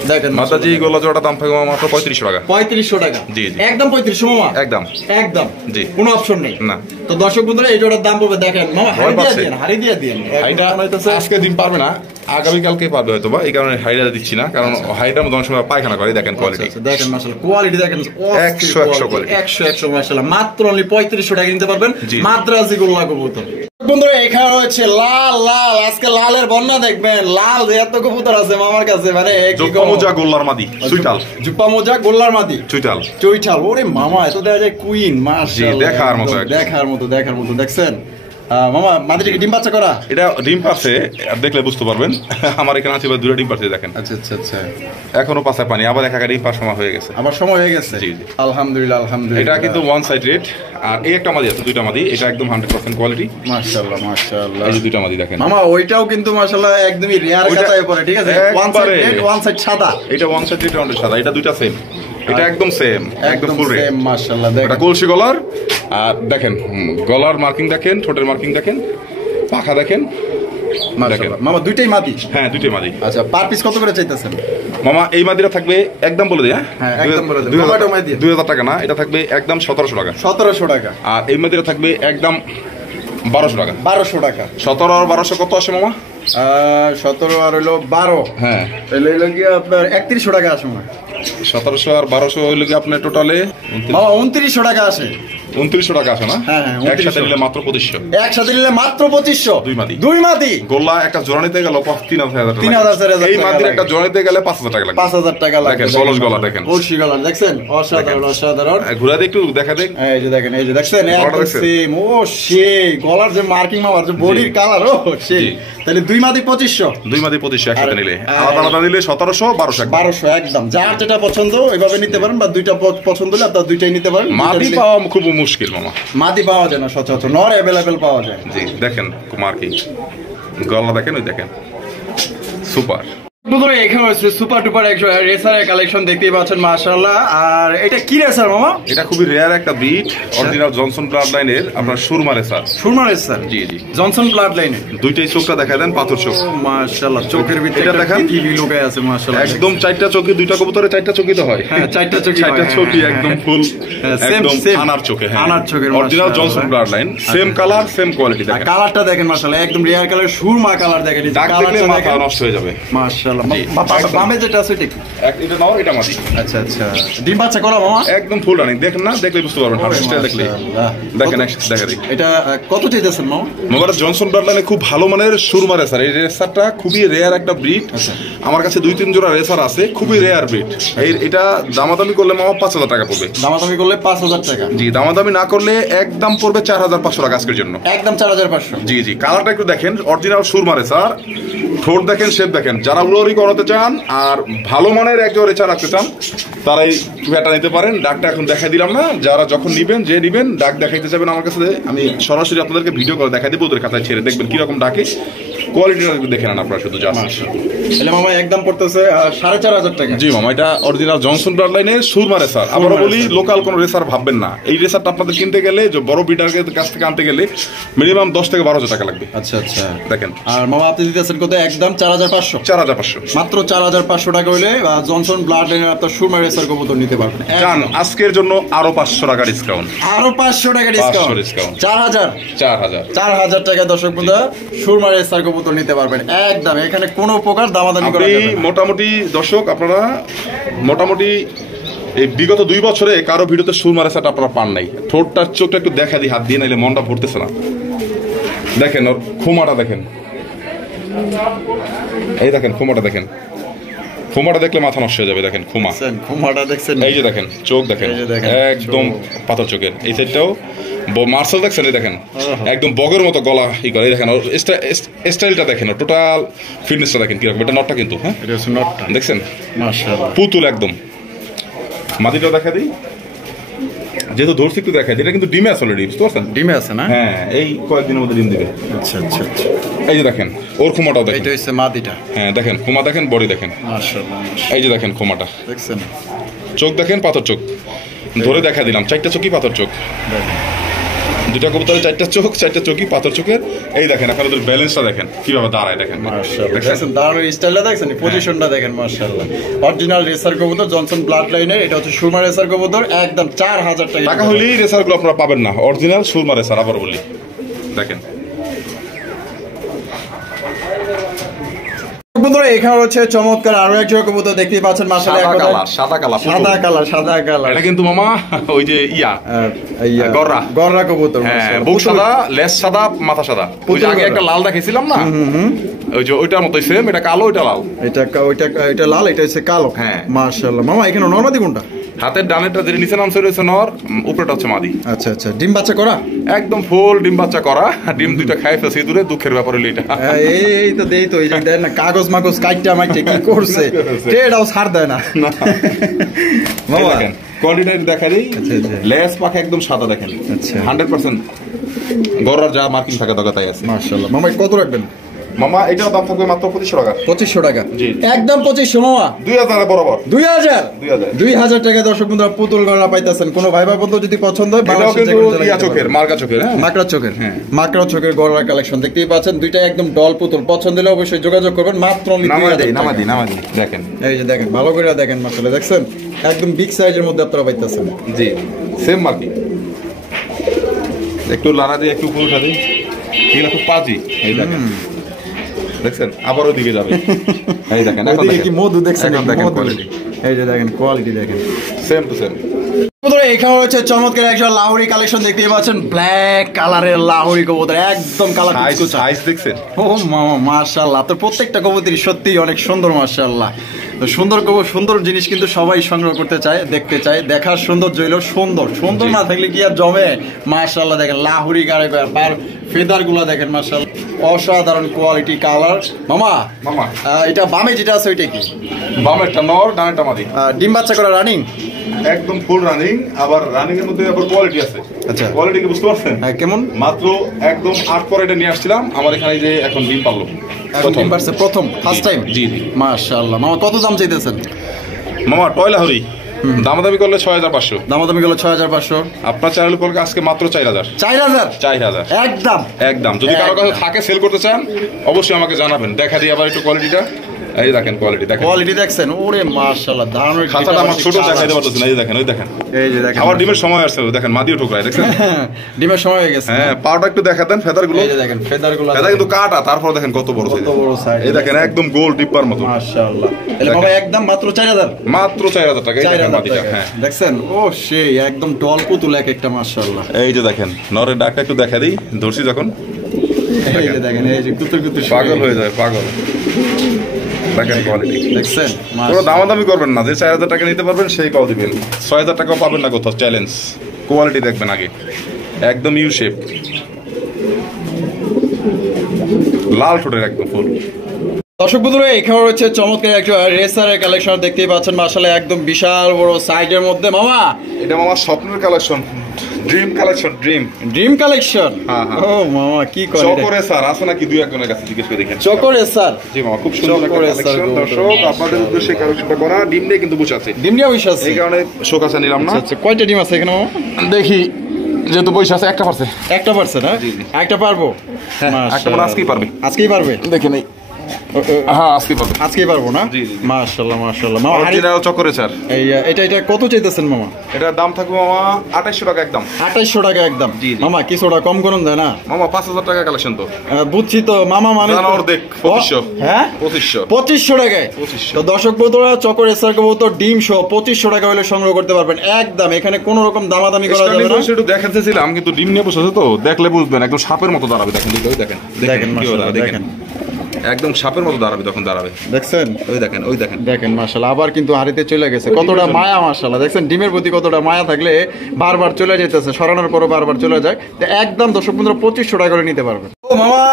দেখেন মাদ্রাজি গোল্লা জোড়াটা দাম থাকবে মাত্র 3500 টাকা। 3500 টাকা? জি জি একদম 3500 মামা? একদম একদম জি, কোনো অপশন নেই না। তো দর্শক বন্ধুরা এই জোড়ার দাম পড়বে দেখেন মামা, হাড়ি দিয়ে দিন। এটা আজকে দিন পারবে না, আগামী কালকে পারবে হয়তো, বা এই কারণে হাইটা দিচ্ছি না, কারণ হাইটার মধ্যে অনেক সময় পায়খানা করে। দেখেন কোয়ালিটি, দেখেন মাশাআল্লাহ, কোয়ালিটি দেখেন 100 কোয়ালিটি, 100 মাশাআল্লাহ। মাত্র অনলি 3500 টাকা নিতে পারবেন মাদ্রাজি গোল্লা কবুতর। বন্ধুরা এখানে রয়েছে লাল লাল, আজকে লালের বন্যা দেখবেন। লাল এত কবুতর আছে মামার কাছে, মানে জুপ্পা মোজা গোল্লার মাদি চুইটাল, জুপ্পা মোজা গোল্লার মাদি চুইটাল, চুইটাল। ওরে মামা এত দেখা যায় কুইন, মাশাআল্লাহ দেখার মতো, দেখার মতো, দেখার মতো। দেখছেন মামা মাদিটা কি ডিম বাচ্চা করা? এটা ডিম পাচ্ছে, দেখলে বুঝতে পারবেন। আমার এখানে আছে দুটো ডিম পাচ্ছে, দেখেন। আচ্ছা আচ্ছা আচ্ছা। এখনো পাশে পানি, আবার একা ডিম পাওয়ার সময় হয়ে গেছে, আবার সময় হয়ে গেছে। জি জি আলহামদুলিল্লাহ আলহামদুলিল্লাহ। এটা কিন্তু ওয়ান সাইড রেট, আর এই একটা মাদি আছে, দুইটা মাদি, এটা একদম 100% কোয়ালিটি। মাশাআল্লাহ মাশাআল্লাহ। এই যে দুইটা মাদি দেখেন মামা, ওইটাও কিন্তু মাশাআল্লাহ একদমই রেয়ার কাটায় পড়ে, ঠিক আছে? One side red, one side সাদা। এটা one side rate, one side সাদা, এটা দুইটা সেম, এটা একদম সেম, একদম ফুল রেড মাশাআল্লাহ। দেখেন এটা কলসি গলার, আর দেখেন গলার মার্কিং দেখেন, ঠোঁটের মার্কিং দেখেন, পাখা দেখেন মাশাআল্লাহ। মামা দুইটাই মাদি? হ্যাঁ দুইটাই মাদি। আচ্ছা, পার পিস কত করে চাইতেছেন মামা? এই মাদিরা থাকবে একদম বলে দিই, হ্যাঁ একদম বলে দিন, 2000 টাকা না, এটা থাকবে একদম 1700 টাকা। 1700 টাকা। আর এই মাদিরা থাকবে একদম 1200 টাকা। 1200 টাকা। 17 আর 1200 কত আসে মামা? 17 আর হলো 12, হ্যাঁ হইলো কি আপনার 3100 টাকা আসে না? 1700 আর 1200 হইলো কি আপনার টোটালে মামা 2900 টাকা আসে। 2900 টাকা আসে না? হ্যাঁ হ্যাঁ, একসাথে নিলে মাত্র 2500। একসাথে নিলে মাত্র 2500। দুই মাদি, দুই মাদি গোল্লা একটা জোড়া নিতে গেলে 3000 টাকা। 3000 এই মাদির একটা জোড়া নিতে গেলে 5000 টাকা লাগে। 5000 টাকা লাগে। দেখেন কলস গলা দেখেন, কলসি গলা দেখছেন, অসাধারণ অসাধারণ। ঘুরা দে একটু, দেখা দেখ, এই যে দেখেন, এই যে দেখছেন একদম সেম। ও সেই গলার যে মার্কিং মামার যে বডির কালার, ও সেই। তাহলে দুই মাদি 2500, দুই মাদি 2500 একসাথে নিলে। আলাদা আলাদা নিলে 1700 1200 1200 একদম। যার যেটা পছন্দ ওইভাবে নিতে পারেন, বা দুইটা পছন্দ হলে আপনারা দুইটাই নিতে পারেন। মাদি পাওয়া খুব মুশকিল মামা, মাদি পাওয়া যায় না সচরাচর, নর অ্যাভেলেবেল পাওয়া যায়। জি দেখেন মার্কিং গলা দেখেন, ওই দেখেন সুপার। বন্ধুরা এখানে হচ্ছে সুপার টুপার রেসারের কালেকশন দেখতেই পাচ্ছেন মাশাআল্লাহ। আর এটা কি রেসার মামা? এটা খুবই রেয়ার একটা ব্রিড, অরিজিনাল জনসন ব্লাড লাইনের আপনার সুরমা রেসার। সুরমা রেসার? জি জি, জনসন ব্লাড লাইনের। দুইটাই চোখটা দেখায় দেন, পাথর চোখ মাশাআল্লাহ। চোখের ভিতরে এটা দেখেন কি লুকায় আছে মাশাআল্লাহ। একদম চারটা চোখে, দুইটা কবুতরে চারটা চোখই তো হয়। হ্যাঁ চারটা চোখই, চারটা চোখই একদম ফুল, একদম আনার চোখে। হ্যাঁ আনার চোখের original Johnson blood line, same colour same quality. দেখেন কালারটা দেখেন মাশাআল্লাহ, একদম রেয়ার কালার, সুরমা কালার দেখেন। দাগ দেখলে মাথা নষ্ট হয়ে যাবে মাশাআল্লাহ। বামে যেটা আছে এটা কি? এটা নাও, এটা মাদি। আচ্ছা আচ্ছা। ডিম বাচ্চা করা মামা? একদম ফুল রানিং, দেখেন না, দেখলে বুঝতে পারবেন, হার্ভেস্টটা দেখলে। দেখেন দেখা দিই। এটা কত চাইতেছেন মামা? মোবারক জনসন ব্লাড লাইনে খুব ভালো মানের সুরমা রেসার। এই রেসারটা খুবই রেয়ার একটা ব্রিড। আমার কাছে 2-3 জোড়া রেসার আছে, খুবই রেয়ার ব্রিড। এটা দামাদামি করলে মামা 5000 টাকা পড়বে। দামাদামি করলে 5000 টাকা? জি, দামাদামি না করলে একদম পড়বে 4500 টাকা আজকের জন্য। একদম 4500? জি জি। কালারটা একটু দেখেন, অরিজিনাল সুরমা রেসার। ঠোঁট দেখেন, শেপ দেখেন। যারা উড়ি করাতে চান আর ভালো মানের একজন রেচা রাখতে চান, তারাই এটা নিতে পারেন। ডাকটা এখন দেখাই দিলাম না, যারা যখন নিবেন, যে নিবেন ডাক দেখাইতে যাবেন আমার কাছে, আমি সরাসরি আপনাদেরকে ভিডিও করে দেখাই দেবো, ওদের খাতায় ছেড়ে দেখবেন কিরকম ডাকে। কোয়ালিটিটা দেখে নেন আপনারা শুধু জাস্ট। তাহলে মামা একদম পড়তেছে 4500 টাকা? জি মামা, এটা অরিজিনাল জনসন ব্লাড লাইনের সুরমা রেসার। আবারও বলি, লোকাল কোনো রেসার ভাববেন না। এই রেসারটা আপনাদের কিনতে গেলে, যে বড় ব্রিডারের কাছ থেকে আনতে গেলে মিনিমাম 10 থেকে 12,000 টাকা লাগবে। আচ্ছা আচ্ছা। দেখেন, আর মামা আপনি দিতেছেন কত? একদম 4500? 4500 মাত্র 4500 টাকা হইলে জনসন ব্লাড লাইনের আপনার সুরমা রেসার কবুতর নিতে পারবেন। জান আজকের জন্য আরো 500 টাকা ডিসকাউন্ট। আরো 500 টাকা ডিসকাউন্ট? 4000 টাকা দর্শক বন্ধুরা সুরমা রেসার কবুতর নিতে পারবেন একদম। এখানে কোনো প্রকার দামাদামি করা যাবে না। মোটামুটি দর্শক, আপনারা মোটামুটি এই বিগত 2 বছরে কারো ভিডিওতে সুরমা রেসারটা আপনারা পান নাই। ঠোঁটটা চোখটা একটু দেখা দিই হাত দিয়ে, নাইলে মনটা ভরতেছে না। দেখেন ওর খোমাটা দেখেন, এই দেখেন খোমাটা দেখেন, খুমাটা দেখলে মাথা নষ্ট হয়ে যাবে। দেখেন খুমা, খুমাটা দেখছেন, এই যে দেখেন চোখ দেখেন একদম পাথর চোখের। এই সাইডটাও মার্শাল দেখছেন, এই দেখেন একদম বগের মতো গলা ই করে। দেখেন স্টাইলটা দেখেন, টোটাল ফিটনেসটা দেখেন কিরকম। এটা নটটা কিন্তু, হ্যাঁ নটটা দেখছেন মাশাআল্লাহ পুতুল একদম। মাদিটাও দেখা দিই, যেহেতু ধরছি একটু দেখা দিই। এটা কিন্তু ডিমে আছে অলরেডি, বুঝতে পারছেন? ডিমে আছে না? হ্যাঁ, এই কয়েকদিনের মধ্যে ডিম দিবে। আচ্ছা আচ্ছা আচ্ছা। এই যে দেখেন ওর খুমাটাও দেখেন, এটা হচ্ছে মাদিটা। হ্যাঁ দেখেন খুমা দেখেন, বডি দেখেন মাশাআল্লাহ। এই যে দেখেন খুমাটা দেখছেন, চোখ দেখেন পাথর চোখ। ধরে দেখা দিলাম, 4টা চোখই পাথর চোখ। দুটা কবুতরের 4টা চোখ, 4টা চোখই পাথর চোখের। এই দেখেন এখন ওদের ব্যালেন্সটা দেখেন কিভাবে দাঁড়ায়। দেখেন মাশাআল্লাহ, দেখছেন দাঁড়ানোর স্টাইলটা দেখছেন, পজিশনটা দেখেন মাশাআল্লাহ। অরিজিনাল রেসার কবুতর, জনসন ব্লাড লাইনের। এটা হচ্ছে সুরমা রেসার কবুতর, একদম 4000 টাকা হলেই রেসারগুলো আপনারা পাবেন না, অরিজিনাল সুরমা রেসার। আবার বলি দেখেন বন্ধুরা, এখানে হচ্ছে চমৎকার আরো এক জোড়া কবুতর দেখতেই পাচ্ছেন মাশাআল্লাহ। সাদা কালার। এটা কিন্তু মামা ওই যে গররা কবুতর, বুক সাদা, লেজ সাদা, মাথা সাদা। ওই যে আগে একটা লাল দেখাইছিলাম না, ওই যে ওইটার মতোই সেম। এটা কালো, ওইটা লাল। এটা লাল, এটা হচ্ছে কালো। হ্যাঁ মাশাআল্লাহ। মামা এখানে নরমাদি কোনটা? হাতের ডানেরটা যেটা নিচে নামছে রয়েছে নর, উপরেটা হচ্ছে মাদি। আচ্ছা আচ্ছা, ডিম বাচ্চা করা? একদম ফুল ডিম বাচ্চা করা। ডিম দুইটা খাই ফেলছে দূরে, দুঃখের ব্যাপার হলো এটা। এই তো দেই তো, এই যে দেন না কাগজ মাগজ কাইটা মাইটে কি করছে, এটাও ছাড় দেয় না। মামা কোয়ালিটি দেখা দিই। লেস পাখা একদম সাদা দেখেন, 100% গররার যা মার্কিং থাকে দরকার তাই আছে। মাশাআল্লাহ। মামা কত রাখবেন? মামা এটার দাম থাকবে মাত্র 2500 টাকা। 2500 টাকা? একদম 2500 মামা। 2000 বরাবর। 2000 টাকা দর্শক বন্ধুরা পুতুল গড়া পাইতেছেন। কোন ভাই ভাই বন্ধু যদি পছন্দ হয়, এটাও কিন্তু ইয়া চোখের, মার্কা চোখের, হ্যাঁ মাকড়া চোখের গড়া কালেকশন দেখতেই পাচ্ছেন। দুইটা একদম ডল পুতুল। পছন্দ হলে অবশ্যই যোগাযোগ করবেন। মাত্র নামাদি দেখেন, এই যে দেখেন ভালো করে দেখেন মাশাআল্লাহ। দেখছেন একদম বিগ সাইজের মধ্যে আপনারা পাইতেছেন। জি সেম মার্কিং। একটু লারা দিয়ে একটু ফুল খাদি, এগুলো খুব পাজি। এই দেখেন দেখছেন, আবার ওদিকে যাবে। এই দেখেন এখন দেখেন কি মধু দেখছেন, দেখেন কোয়ালিটি। এই যে দেখেন কোয়ালিটি দেখেন, সেম টু সেম। বন্ধুরা এখানে হচ্ছে চমৎকার একটা লাহোরি কালেকশন দেখতেই পাচ্ছেন। ব্ল্যাক কালারের লাহোরি কবুতর, একদম কালার সাইজ দেখছেন। ও মামা মাশাআল্লাহ, তো প্রত্যেকটা কবুতরই সত্যি অনেক সুন্দর মাশাআল্লাহ। তো সুন্দর জিনিস কিন্তু সবাই সংগ্রহ করতে চায়, দেখতে চায়। দেখার সৌন্দর্য হইলো সুন্দর না থাকলে কি আর জমে। মাশাআল্লাহ দেখেন লাহোরি গাড়ে পার ফেদার গুলা দেখেন মাশাআল্লাহ, অসাধারণ কোয়ালিটি কালার। মামা এটা বামে যেটা আছে ওইটা কি? বামেরটা নর, ডানেরটা মাদি। ডিম বাচ্চা করা রানিং? একদম ফুল রানিং। আবার রানিং এর মধ্যে আবার কোয়ালিটি আছে। আচ্ছা কোয়ালিটি কি বুঝতে পারছেন? হ্যাঁ কেমন? মাত্র একদম 8 পরে এটা নিয়ে আসছিলাম আমার এখানে, যে এখন ডিম পারলো প্রথম ফার্স্ট টাইম। জি মাশাআল্লাহ। মামা কত দাম চাইতেছেন? মামা টয়লাহরি দামাদামি করলে 6500। দামাদামি করলে 6500। আপনার চ্যানেল উপরে আজকে মাত্র 4000 একদম। যদি কারো কাছে থাকে সেল করতে চান অবশ্যই আমাকে জানাবেন। দেখা দিই আবার একটু কোয়ালিটিটা। এই দেখেন কোয়ালিটি দেখছেন। ওরে মাশাআল্লাহ, দারুণ। খাঁচাটা আমার ছোট দেখাইতে পারতেছেন। এই দেখেন এই যে দেখেন আমার ডিমের সময় আসছে। দেখেন মাদিও ঠোকরায়, দেখছেন ডিমের সময় হয়ে গেছে। হ্যাঁ পাউডার একটু দেখা দেন। ফেদারগুলো এই যে দেখেন, ফেদারগুলো এটা কিন্তু কাটা, তারপর দেখেন কত বড় সাইজ। এই দেখেন একদম গোল ডিব্বার মতো মাশাআল্লাহ। তাহলে বাবা একদম মাত্র 4000 টাকা। এই দেখেন মাদিটা, হ্যাঁ দেখছেন। ও সেই একদম ডল পুতুল এক একটা মাশাআল্লাহ। এই যে দেখেন নরের ডাকটা একটু দেখা দিই, ধরছি যখন। এই যে দেখেন, এই যে কুতুর পাগল হয়ে যায়, পাগল। দেখেন কোয়ালিটি দেখছেন। পুরো দামাদামি করবেন না, যে 4000 টাকা নিতে পারবেন সেই পাও দিবেন। 6000 টাকাও পাবেন না কোথাও, চ্যালেঞ্জ। কোয়ালিটি দেখবেন আগে, একদম ইউ শেপ, লাল ঠোঁটের একদম ফুল। দর্শক বন্ধুরা এখানে হচ্ছে চমৎকার একটা রেসারের কালেকশন দেখতেই পাচ্ছেন মাশাআল্লাহ, একদম বিশাল বড় সাইজের মধ্যে। মামা এটা মামা স্বপ্নের collection, dream collection, dream collection. ও মামা কি করে? চকরে স্যার আছে নাকি দুই একজনের কাছে জিজ্ঞেস করে দেখেন। চকরে স্যার? জি মামা, খুব সুন্দর একটা কালেকশন। দর্শক আপনাদের উদ্দেশ্যে কালেকশনটা করা। ডিম নিয়ে কিন্তু বসে আছে, ডিম নিয়ে বসে আছে, এই কারণে শোকাসা নিলাম না। আচ্ছা কয়টা ডিম আছে এখানে মামা? দেখি, যেহেতু বসে আছে একটা পারছে। হ্যাঁ একটা পারবো? একটা মানে আজকেই পারবে। দেখেন এই, হ্যাঁ আজকেই পারবো না? মাশাআল্লাহ মাশাআল্লাহ। মামা অরিজিনাল চকরে স্যার। এটা কত চাইতেছেন মামা? এটার দাম থাকবে মামা 2800 টাকা একদম। 2800 টাকা একদম? মামা কিছুটা কম করুন দেয় না? মামা 5000 টাকা কালেকশন তো। বুঝছি তো মামা, মানে দেখ 2500। হ্যাঁ 2500 টাকায়। তো দর্শক বন্ধুরা চকর এসআর কবুতর ডিম সহ 2500 টাকা হলে সংগ্রহ করতে পারবেন একদম। এখানে কোনো রকম দামাদামি করা যাবে না। একটু দেখাতেছিলাম কিন্তু ডিম নিয়ে বসে আছে তো, দেখলে বুঝবেন একদম সাপের মতো দাঁড়াবে। দেখেন দেখেন দেখেন। একদম সাপের মতো দাঁড়াবে, তখন দাঁড়াবে। দেখছেন, ওই দেখেন দেখেন মাশাআল্লাহ, আবার কিন্তু হাড়িতে চলে গেছে। কতটা মায়া মাশাআল্লাহ, দেখছেন ডিমের প্রতি কতটা মায়া থাকলে বারবার চলে যেতেছে, সরানোর পরও বারবার চলে যায়। একদম দর্শক বন্ধুরা 2500 টাকা করে নিতে পারবেন। ও মামা,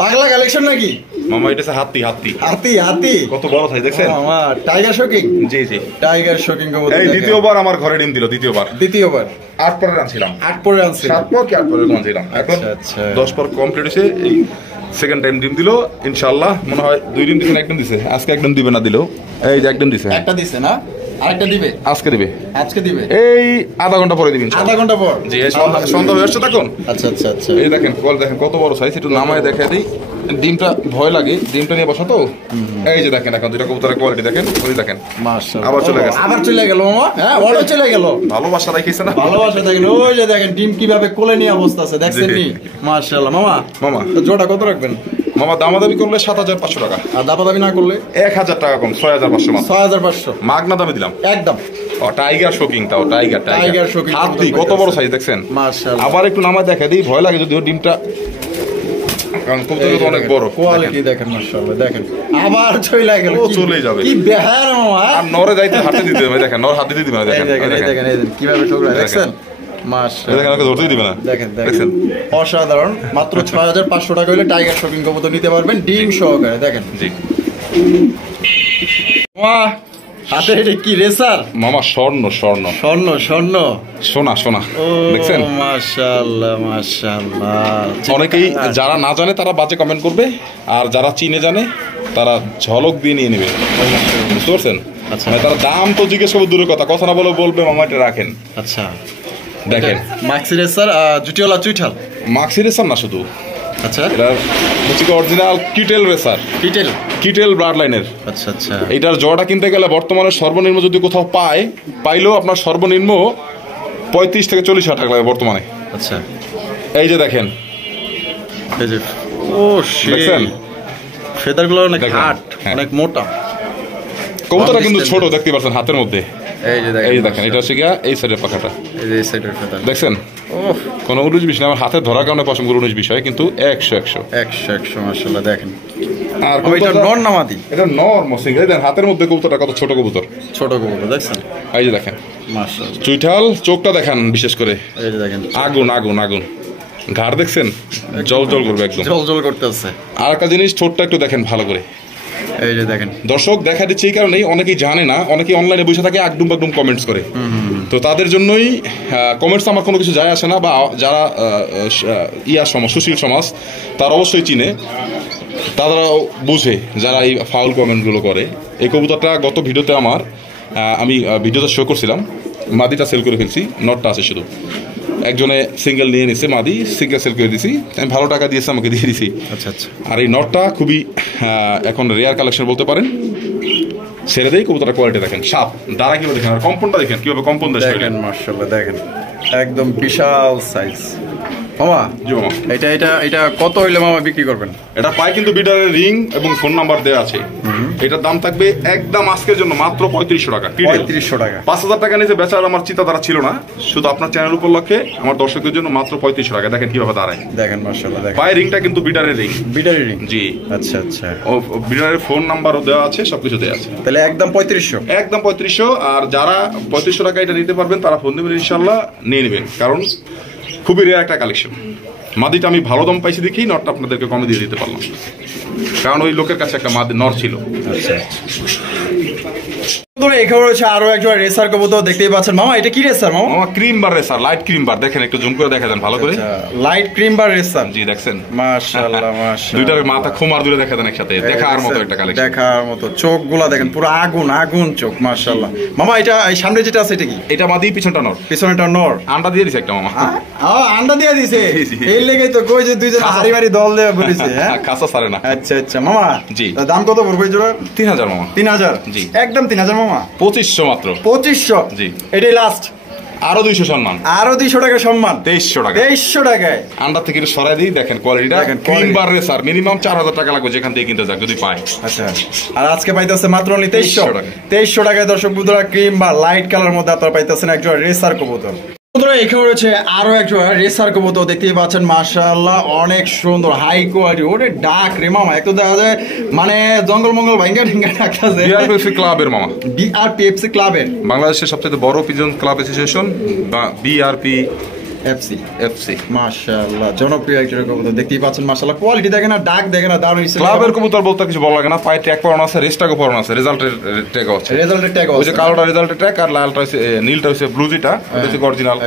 পাগলা কালেকশন নাকি মামা? এটা হাতি হাতি হাতি হাতি, কত বড় সাইজ দেখছেন মামা? টাইগার শোকিং। জি জি, টাইগার শোকিং কবুতর। এই দ্বিতীয়বার আমার ঘরে ডিম দিল, দ্বিতীয়বার 8 পরে আনছিলাম, 8 পরে আনছি, 7 পর কি 8 পরে আনছিলাম, এখন 10 পর কমপ্লিট হয়েছে। এই সেকেন্ড টাইম ডিম দিল ইনশাআল্লাহ। মনে হয় 2 দিন দিবেন, একদম দিছে, আজকে একদম দিবে না দিলেও। এই যে একদম দিছে, একটা দিছে না, আরেকটা দিবে আজকে দিবে, আজকে দিবে এই আধা ঘন্টা পরে দিবেন, আধা ঘন্টা পর। জি, এই সন্ধ্যা হয়ে আসছে তখন। আচ্ছা আচ্ছা আচ্ছা, এই দেখেন কল, দেখেন কত বড় সাইজ, একটু নামায় দেখা দিই। ডিমটা ভয় লাগে, ডিমটা নিয়ে বসা তো। এই যে দেখেন এখন দুইটা কবুতরের কোয়ালিটি দেখেন, ওই দেখেন মাশাআল্লাহ, আবার চলে গেছে, আবার চলে গেল মামা। হ্যাঁ, ওটা চলে গেল। ভালোবাসা রাখিছে না, ভালোবাসা দেখেন, ওই যে দেখেন ডিম কিভাবে কোলে নিয়ে অবস্থা আছে, দেখছেন নি? মাশাআল্লাহ। মামা তো জোড়া কত রাখবেন? মামা দামাদামি করলে 7500 টাকা, আর দামাদামি না করলে 1000 টাকা কম, 6500 মাত্র। 6500 মাগনা দামে দিলাম একদম। টাইগার শোকিং, তাও টাইগার শোকিং, হাতি কত বড় সাইজ দেখছেন মাশাআল্লাহ। আবার একটু নামায় দেখা দিই, ভয় লাগে যদিও ডিমটা, কারণ কবুতর তো অনেক বড়। কোয়ালিটি দেখেন মাশাআল্লাহ, দেখেন আবার চলে গেল, ও চলে যাবে, কি বেহার মামা। আর নরে যাইতে হাতে দিতে হবে, দেখেন নর হাতে দিতে হবে, দেখেন দেখেন কিভাবে ঠোকরা, দেখছেন মাশাআল্লাহ, দেখেন ধরতে দিবে না, দেখেন অসাধারণ। মাত্র 6500 টাকা হলে টাইগার শোকিং কবুতর নিতে পারবেন ডিম সহকারে। দেখেন জি মামা, হাতে এটা কি রেসার? মামা স্বর্ণ স্বর্ণ স্বর্ণ স্বর্ণ, সোনা সোনা, দেখছেন মাশাআল্লাহ মাশাআল্লাহ। অনেকেই যারা না জানে তারা বাজে কমেন্ট করবে, আর যারা চিনে জানে তারা ঝলক দিয়ে নিয়ে নেবে, বুঝতে পারছেন? আচ্ছা, তারা দাম তো জিজ্ঞেস করবে দূরের কথা, কথা না বলে বলবে মামা এটা রাখেন। আচ্ছা দেখেন মাক্সি রেসার, জুটিওয়ালা চুইঠাল, মাক্সি রেসার না শুধু, আচ্ছা এটা হচ্ছে অরিজিনাল কিটেল রেসার, কিটেল ব্লাড লাইনের। আচ্ছা আচ্ছা, এইটার জোড়াটা কিনতে গেলে বর্তমানে সর্বনিম্ন যদি কোথাও পাইলেও আপনার সর্বনিম্ন 35 থেকে 40 হাজার টাকা লাগে বর্তমানে। আচ্ছা এই যে দেখেন, এই যে ও দেখছেন ফেদারগুলো অনেক হার্ড, অনেক মোটা। কবুতরটা কিন্তু ছোট, দেখতে পাচ্ছেন হাতের মধ্যে। এই যে দেখেন এটা হচ্ছে গিয়া এই সাইডের পাখাটা, এই যে এই সাইডের ফেদার দেখছেন? ওহ, কোনো 19-20 না, আমার হাতের ধরার কারণে পছন্দ 19-20 হয়, কিন্তু 100 মাশাআল্লাহ। দেখেন আর এটা নর না মাদি? এটা নর মসিং। এই দেখেন হাতের মধ্যে কবুতরটা কত ছোট কবুতর, ছোট কবুতর দেখছেন? এই যে দেখেন মাশাআল্লাহ, চুইঠাল চোখটা দেখেন, বিশেষ করে এই যে দেখেন আগুন আগুন আগুন, ঘাড় দেখছেন জল জল করবে, একদম জল জল করতেছে। আর একটা জিনিস, ঠোঁটটা একটু দেখেন ভালো করে, এই যে দেখেন। দর্শক দেখা দিচ্ছে এই কারণেই, অনেকেই জানে না, অনেকেই অনলাইনে বসে থাকে আকডুম বাকডুম কমেন্টস করে, তো তাদের জন্যই কমেন্টস আমার কোনো কিছু যায় আসে না, বা যারা সুশীল সমাজ তারা অবশ্যই চিনে, তারাও বুঝে যারা এই ফাউল কমেন্টগুলো করে। এই কবুতরটা গত ভিডিওতে আমি ভিডিওতে শো করছিলাম, মাদিটা সেল করে ফেলছি, নটটা আছে শুধু, একজনে সিঙ্গেল নিয়ে নিছে, মাদি সিঙ্গেল সেল করে দিছি, আমি ভালো টাকা দিয়েছে, আমাকে দিয়ে দিছি। আচ্ছা আচ্ছা, আর এই নটটা খুবই এখন রেয়ার কালেকশন বলতে পারেন, ছেড়ে দেই। কবুতরটা কোয়ালিটি দেখেন, সাপ দাঁড়া কিভাবে দেখেন, আর কম্পনটা দেখেন কিভাবে কম্পন দেয়, দেখেন মাশাআল্লাহ, দেখেন একদম বিশাল সাইজ। মামা জি মামা, এটা কত হইলে মামা বিক্রি করবেন? এটা পায় কিন্তু বিডারের রিং এবং ফোন নাম্বার দেওয়া আছে। এটার দাম থাকবে একদম আজকের জন্য মাত্র 3500 টাকা। 3500 টাকা, 5000 টাকা নিচে বেচার আমার চিন্তা ধারা ছিল না, শুধু আপনার চ্যানেল উপলক্ষে আমার দর্শকদের জন্য মাত্র 3500 টাকা। দেখেন কিভাবে দাঁড়ায়, দেখেন মাশাআল্লাহ, দেখেন পায় রিংটা কিন্তু বিডারের রিং, বিডারের রিং। জি আচ্ছা আচ্ছা, ও বিডারের ফোন নাম্বারও দেওয়া আছে, সবকিছু দেওয়া আছে। তাহলে একদম 3500, একদম 3500। আর যারা 3500 টাকা এটা নিতে পারবেন তারা ফোন দেবেন, ইনশাল্লাহ নিয়ে নেবেন, কারণ খুবই রেয়ার একটা কালেকশন। মাদিটা আমি ভালো দাম পাইছি দেখি নটটা আপনাদেরকে কমে দিয়ে দিতে পারলাম, কারণ ওই লোকের কাছে একটা মাদি নর ছিল। আচ্ছা, এখানে রয়েছে আরো একজন রেসার কবুতর, দেখতেই পাচ্ছেন। মামা এটা কি রেসার? মামা ক্রিম বার রেসার, লাইট ক্রিম বার, দেখেন একটু জুম করে দেখা যান ভালো করে, লাইট ক্রিম বার রেসার। জি দেখছেন, মাশাআল্লাহ মাশাআল্লাহ, দুইটার মাথা খুমার দূরে দেখা দেন একসাথে, দেখার মতো একটা কালেকশন, দেখার মতো। চোখগুলা দেখেন পুরো আগুন আগুন চোখ, মাশাআল্লাহ। মামা এটা এই সামনে যেটা আছে এটা কি? এটা মাদি, পিছনটা নর। পিছনটা নর, আন্ডা দিয়ে দিছে একটা মামা। আন্ডা দিয়ে দিছে, এই লেগে তো কই যে দুইজন হাড়ি মারি দল দেয়া বলিছে। হ্যাঁ, কাঁচা সারে না। আচ্ছা আচ্ছা মামা, জি দাম কত পড়বে এই জোড়া? 3000 মামা। 3000? জি একদম 3000 মামা। 2500 মাত্র। 2500? জি, এটাই লাস্ট। আরো 200 সম্মান, আরো 200 টাকা সম্মান, 2300 টাকা। 2300 টাকায় আন্ডা থেকে সরাই দিই, দেখেন কোয়ালিটিটা। ক্রিম বার রেসার, মিনিমাম 4000 টাকা লাগবে যেখান থেকে কিনতে যাক যদি পায়। আচ্ছা, আর আজকে পাইতেছে মাত্র 2300 টাকা। 2300 টাকায় দর্শক বন্ধুরা ক্রিম বা লাইট কালার মধ্যে আপনারা পাইতেছেন একজন রেসার কবুতর। এখানে রয়েছে আরো একটা রেসার কবুতর দেখতেই পাচ্ছেন, মাশাআল্লাহ অনেক সুন্দর হাই কোয়ালিটি। ওরে ডাক রে মামা, একটু দেখা যায় মানে জঙ্গল মঙ্গল ভাঙ্গা ঢেঙ্গা ডাকতেছে। বিআরপিএফসি ক্লাবের মামা, বিআরপিএফসি ক্লাবের, বাংলাদেশের সবচেয়ে বড় পিজন ক্লাব অ্যাসোসিয়েশন বা বিআরপি এফসি। মাশাআল্লাহ জনপ্রিয় একটা কবুতর দেখতেই পাচ্ছেন, মাশাআল্লাহ কোয়ালিটি দেখেন না, ডাক দেখেন না, দারুণ। ক্লাবের কবুতর বলতে কিছু বলা লাগে না, পায়ে ট্যাগ পরানো আছে, রেস্টাগও পরানো আছে, রেজাল্টের ট্যাগও আছে। ওই যে কালোটা রেজাল্টের ট্যাগ আর লালটা হচ্ছে নীলটা হচ্ছে ব্লুজিটা, এটা হচ্ছে অরিজিনাল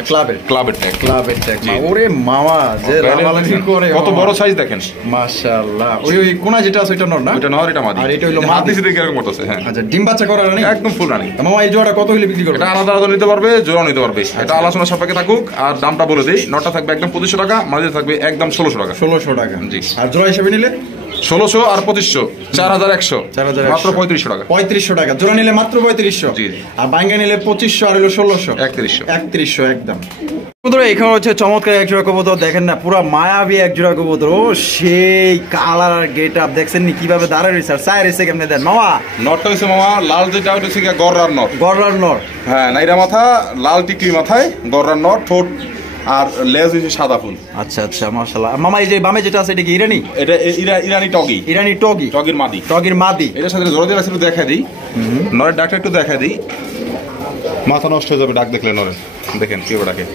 ক্লাবের ট্যাগ। ওরে মামা যে লালালালি করে, কত বড় সাইজ দেখেন মাশাআল্লাহ। ওই কোনা যেটা আছে ওটা নর না, ওটা নর, এটা মাদি। আর এটা হলো মাদি, দিতে এরকম করতেছে। হ্যাঁ আচ্ছা, ডিম বাচ্চা করা রানি একদম ফুল রানি। মামা এই জোড়াটা কত হইলে বিক্রি করবে? এটা আলাদা আলাদা নিতে পারবে, জোড়া নিতে পারবে, এটা আলোচনা সাপেক্ষে থাকুক। আর দামটা বলে দেই, নটা থাকবে একদম 2500 টাকা, মাঝে থাকবে একদম 1600 টাকা। 1600 টাকা জি। আর জোড়া হিসেবে নিলে 1600 আর 2500 4100 মাত্র 3500 টাকা। 3500 টাকা জোড়া নিলে মাত্র 3500। জি। আর বাইঙ্গা নিলে 2500 আর হলো 1600 3100 একদম। কবুতর এখানে হচ্ছে চমৎকার এক জোড়া কবুতর দেখেন না, পুরো মায়াবী এক জোড়া কবুতর। ও সেই কালার আর গেট আপ দেখছেন নি কিভাবে দাঁড়ায় রয়েছে, আর সাইড এসে কেমনে দেন মামা। নটটা হচ্ছে মামা লাল, যেটা হচ্ছে গররার নট। গররার নট, হ্যাঁ নাইরা মাথা, লাল টিকলি মাথায়, গররার নট, ঠোঁট আর লেজ হচ্ছে সাদা ফুল। আচ্ছা আচ্ছা মাশাআল্লাহ। মামা এই যে বামে যেটা আছে এটা কি ইরানি? এটা ইরানি টগি, টগির মাদি। এটার সাথে জোড়া দিয়ে একটু দেখা দিই, নরের ডাকটা একটু দেখা দিই, মাথা নষ্ট হয়ে যাবে ডাক দেখলে নরের। দেখেন কিভাবে ডাকে,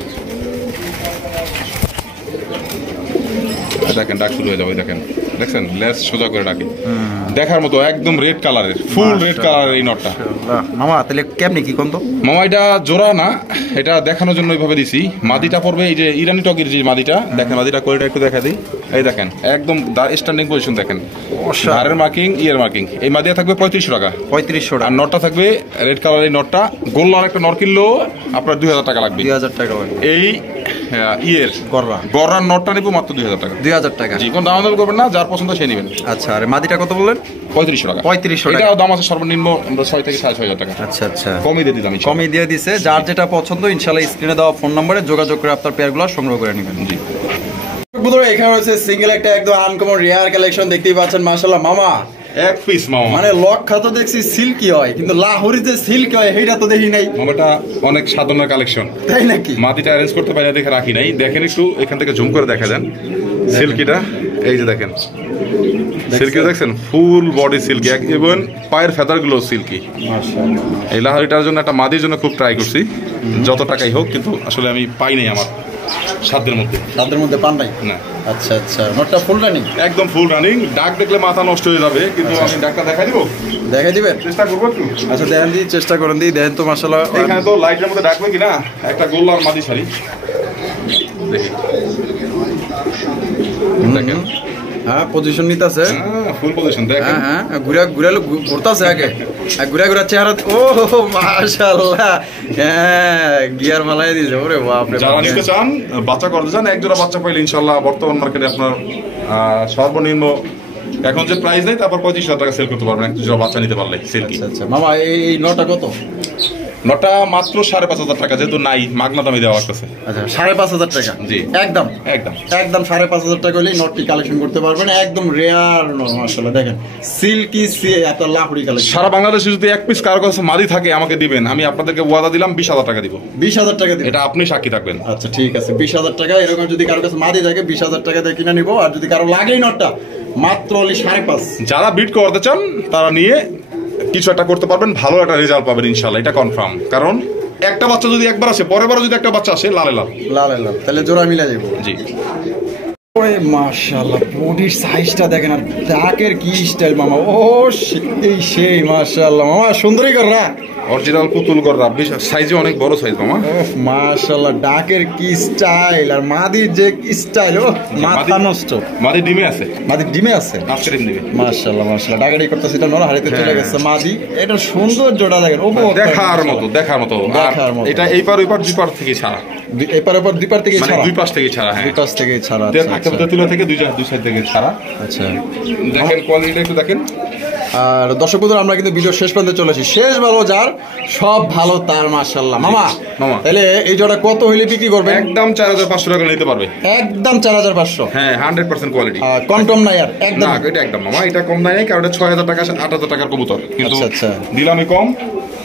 দেখেন ডাক শুরু হয়ে যাবে, দেখছেন লেজ সোজা করে ডাকে, দেখার মতো একদম রেড কালারের, ফুল রেড কালারের এই নটটা। মামা তাহলে কেমনি কি কোন তো মামা? এটা জোড়া না, এটা দেখানোর জন্য এইভাবে দিছি। মাদিটা পড়বে এই যে ইরানি টগির যে মাদিটা, দেখেন মাদিটা কোয়ালিটি একটু দেখা দিই, এই দেখেন একদম স্ট্যান্ডিং পজিশন দেখেন, ধারের মার্কিং, ইয়ের মার্কিং। এই মাদিয়া থাকবে 3500 টাকা। 3500 টাকা। আর নটটা থাকবে রেড কালারের এই নটটা, গোল্লার একটা নট কিনলেও আপনার 2000 টাকা লাগবে। 2000 টাকা। এই ইয়ের গররার নটটা নিবো মাত্র 2000 টাকা। 2000 টাকা। জি, কোন দাম করবেন না, যার পছন্দ সে নেবেন। আচ্ছা, আর মাদিটা কত বললেন? 3500 টাকা। 3500 টাকা। এটাও দাম আছে সর্বনিম্ন 6 থেকে 6500 টাকা। আচ্ছা আচ্ছা, কমই দিয়ে দিলাম। কমই দিয়ে দিছে, যার যেটা পছন্দ ইনশাআল্লাহ স্ক্রিনে দেওয়া ফোন নম্বরে যোগাযোগ করে আপনার পেয়ারগুলো সংগ্রহ করে নেবেন। জি। এখানে হচ্ছে সিঙ্গেল একটা একদম আনকমন রেয়ার কালেকশন দেখতেই পাচ্ছেন, মাশাআল্লাহ মামা এক পিস মামা। মানে লক্ষা তো দেখছি সিল্কি হয়, কিন্তু লাহোরি যে সিল্ক হয় সেইটা তো দেখি নাই। মামাটা অনেক সাধারণ কালেকশন, তাই নাকি? মাটিটা অ্যারেঞ্জ করতে পারি না দেখে রাখি নাই, দেখেন একটু এখান থেকে জুম করে দেখা যান সিল্কিটা, এই যে দেখেন সিল্কি, দেখছেন ফুল বডি সিল্কি, এবং পায়ের ফেদার গুলো সিল্কি। এই লাহোরিটার জন্য একটা মাদির জন্য খুব ট্রাই করছি, যত টাকাই হোক, কিন্তু আসলে আমি পাই নাই আমার সাধ্যের মধ্যে পান নাই না। আচ্ছা আচ্ছা, নটটা ফুল রানিং, একদম ফুল রানিং। ডাক দেখলে মাথা নষ্ট হয়ে যাবে, কিন্তু আমি ডাকটা দেখাই দিব। দেখাই দিবেন? চেষ্টা করবো একটু। আচ্ছা দেখেন দিই, চেষ্টা করেন দিই, দেখেন তো মাশাআল্লাহ। এখানে তো লাইটের মধ্যে ডাকবে কিনা, একটা গোল্লার মাদি শাড়ি দেখি, দেখেন। হ্যাঁ, পজিশন নিতেছে, ফুল পজিশন দেখেন। হ্যাঁ, ঘুরালো ঘুরতেছে আগে, ঘুরা চেহারা। ও মাশাআল্লাহ, হ্যাঁ গিয়ার মালাই দিয়েছে। ওরে বাপ রে, যারা নিতে চান, বাচ্চা করতে চান, এক জোড়া বাচ্চা পাইলে ইনশাআল্লাহ বর্তমান মার্কেটে আপনার সর্বনিম্ন এখন যে প্রাইস নেই, তারপর 25,000 টাকা সেল করতে পারবেন এক জোড়া বাচ্চা নিতে পারলে। আচ্ছা মামা, এই নটা কত? নটা মাত্র 5,500 টাকা, যেহেতু নাই মাগনা দামে দেওয়া আসতেছে। আচ্ছা, 5,500 টাকা। জি, একদম 5,500 টাকা হলেই নটটি কালেকশন করতে পারবেন, একদম রেয়ার নট মাশাআল্লাহ। দেখেন সিল্কি এত লাহোরি কালেকশন। সারা বাংলাদেশে যদি এক পিস কারো কাছে মাদি থাকে আমাকে দিবেন, আমি আপনাদেরকে ওয়াদা দিলাম 20,000 টাকা দিব। 20,000 টাকা দিব, এটা আপনি সাক্ষী থাকবেন। আচ্ছা ঠিক আছে, 20,000 টাকা। এরকম যদি কারো কাছে মাদি থাকে 20,000 টাকা দিয়ে কিনে নিব, আর যদি কারো লাগেই নটটা মাত্র 5,500। যারা বিট করতে চান তারা নিয়ে কিছু একটা করতে পারবেন, ভালো একটা রেজাল্ট পাবেন ইনশাআল্লাহ, এটা কনফার্ম। কারণ একটা বাচ্চা যদি একবার আসে, পরের বার যদি একটা বাচ্চা আসে লালে লাল, তাহলে জোড়া মিলে যাবে। জি। ওরে মাশাআল্লাহ, বডির সাইজটা দেখেন, আর ডাকের কি স্টাইল মামা। ও সেই মাশাআল্লাহ মামা, সুন্দরী কররা, অরিজিনাল পুতুল কররা, সাইজে অনেক বড় সাইজ মামা। মাশাআল্লাহ, ডাকের কি স্টাইল, আর মাদির যে স্টাইল, ও মাথা নষ্ট। মাদি ডিমে আছে, আজকে ডিম দিবে। মাশাআল্লাহ মাশাআল্লাহ, ডাকাডি করতেছে, এটা নর হারিতে চলে গেছে মাদি। এটা সুন্দর জোড়া দেখেন, ও দেখার মতো। এটা এই পার ওই পার দুই পার থেকে ছাড়া, এই পার ওপর দুই পার থেকে ছাড়া, দুই পাশ থেকে ছাড়া। হ্যাঁ, দুই পাশ থেকে ছাড়া। তুলা থেকে দুই সাইড থেকে ছাড়া। আচ্ছা, দেখেন কোয়ালিটিটা একটু দেখেন, আর দর্শক বন্ধুরা আমরা কিন্তু ভিডিও শেষ পর্যন্ত চলেছি। শেষ ভালো যার সব ভালো তার, মাশাআল্লাহ। মামা তাহলে এই জোড়া কত হইলে বিক্রি করবেন? একদম 4500 টাকা নিতে পারবে। একদম 4500? হ্যাঁ, 100% কোয়ালিটি। কম টম নাই আর একদম? না, এটা একদম মামা, এটা কম নাই, কারণ এটা 6000 টাকা 8000 টাকার কবুতর, কিন্তু দিলামই কম।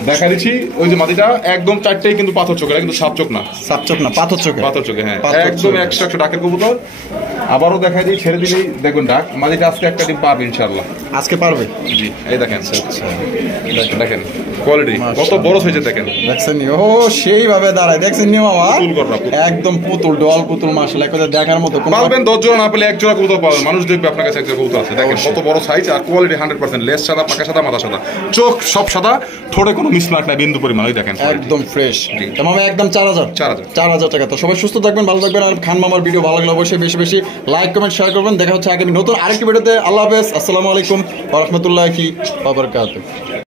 দেখা দিচ্ছি ওই যে মাদিটা একদম চারটেই কিন্তু পাথর চোখে, কিন্তু সাপ চোখ না, সাপ চোখ না, পাথর চোখে। পাথর চোখে, হ্যাঁ, একদম 100 ডাকের কবুতর। আবারও দেখা দিই, ছেড়ে দিলেই দেখুন ডাক। মাদিটা আজকে একটা ডিম পাবে ইনশাআল্লাহ, আজকে পারবে। জি, এই দেখেন। দেখেন কোয়ালিটি কত বড় হয়েছে, দেখেন দেখছেন নি? ও সেইভাবে দাঁড়ায়, দেখছেন নি মামা? একদম পুতুল, ডল পুতুল, মাশাআল্লাহ, কথা দেখার মতো। পাবেন 10 জোড়া না পেলে 1 জোড়া কবুতর পাবেন, মানুষ দেখবে আপনার কাছে 1 জোড়া কবুতর আছে। দেখেন কত বড় সাইজ আর কোয়ালিটি 100%। লেজ সাদা, পাকা সাদা, মাথা সাদা, চোখ সব সাদা, ঠোঁটে কোনো মিসমার্ক নাই বিন্দু পরিমাণ। ওই দেখেন একদম ফ্রেশ। তো মামা একদম 4000 টাকা। তো সবাই সুস্থ থাকবেন, ভালো থাকবেন। আর খান মামার ভিডিও ভালো লাগলে অবশ্যই বেশি বেশি লাইক, কমেন্ট, শেয়ার করবেন। দেখা হচ্ছে আগামী নতুন আরেকটি ভিডিওতে। আল্লাহ হাফেজ, আসসালামু আলাইকুম ওয়া রাহমাতুল্লাহি ওয়া বারাকাতুহু।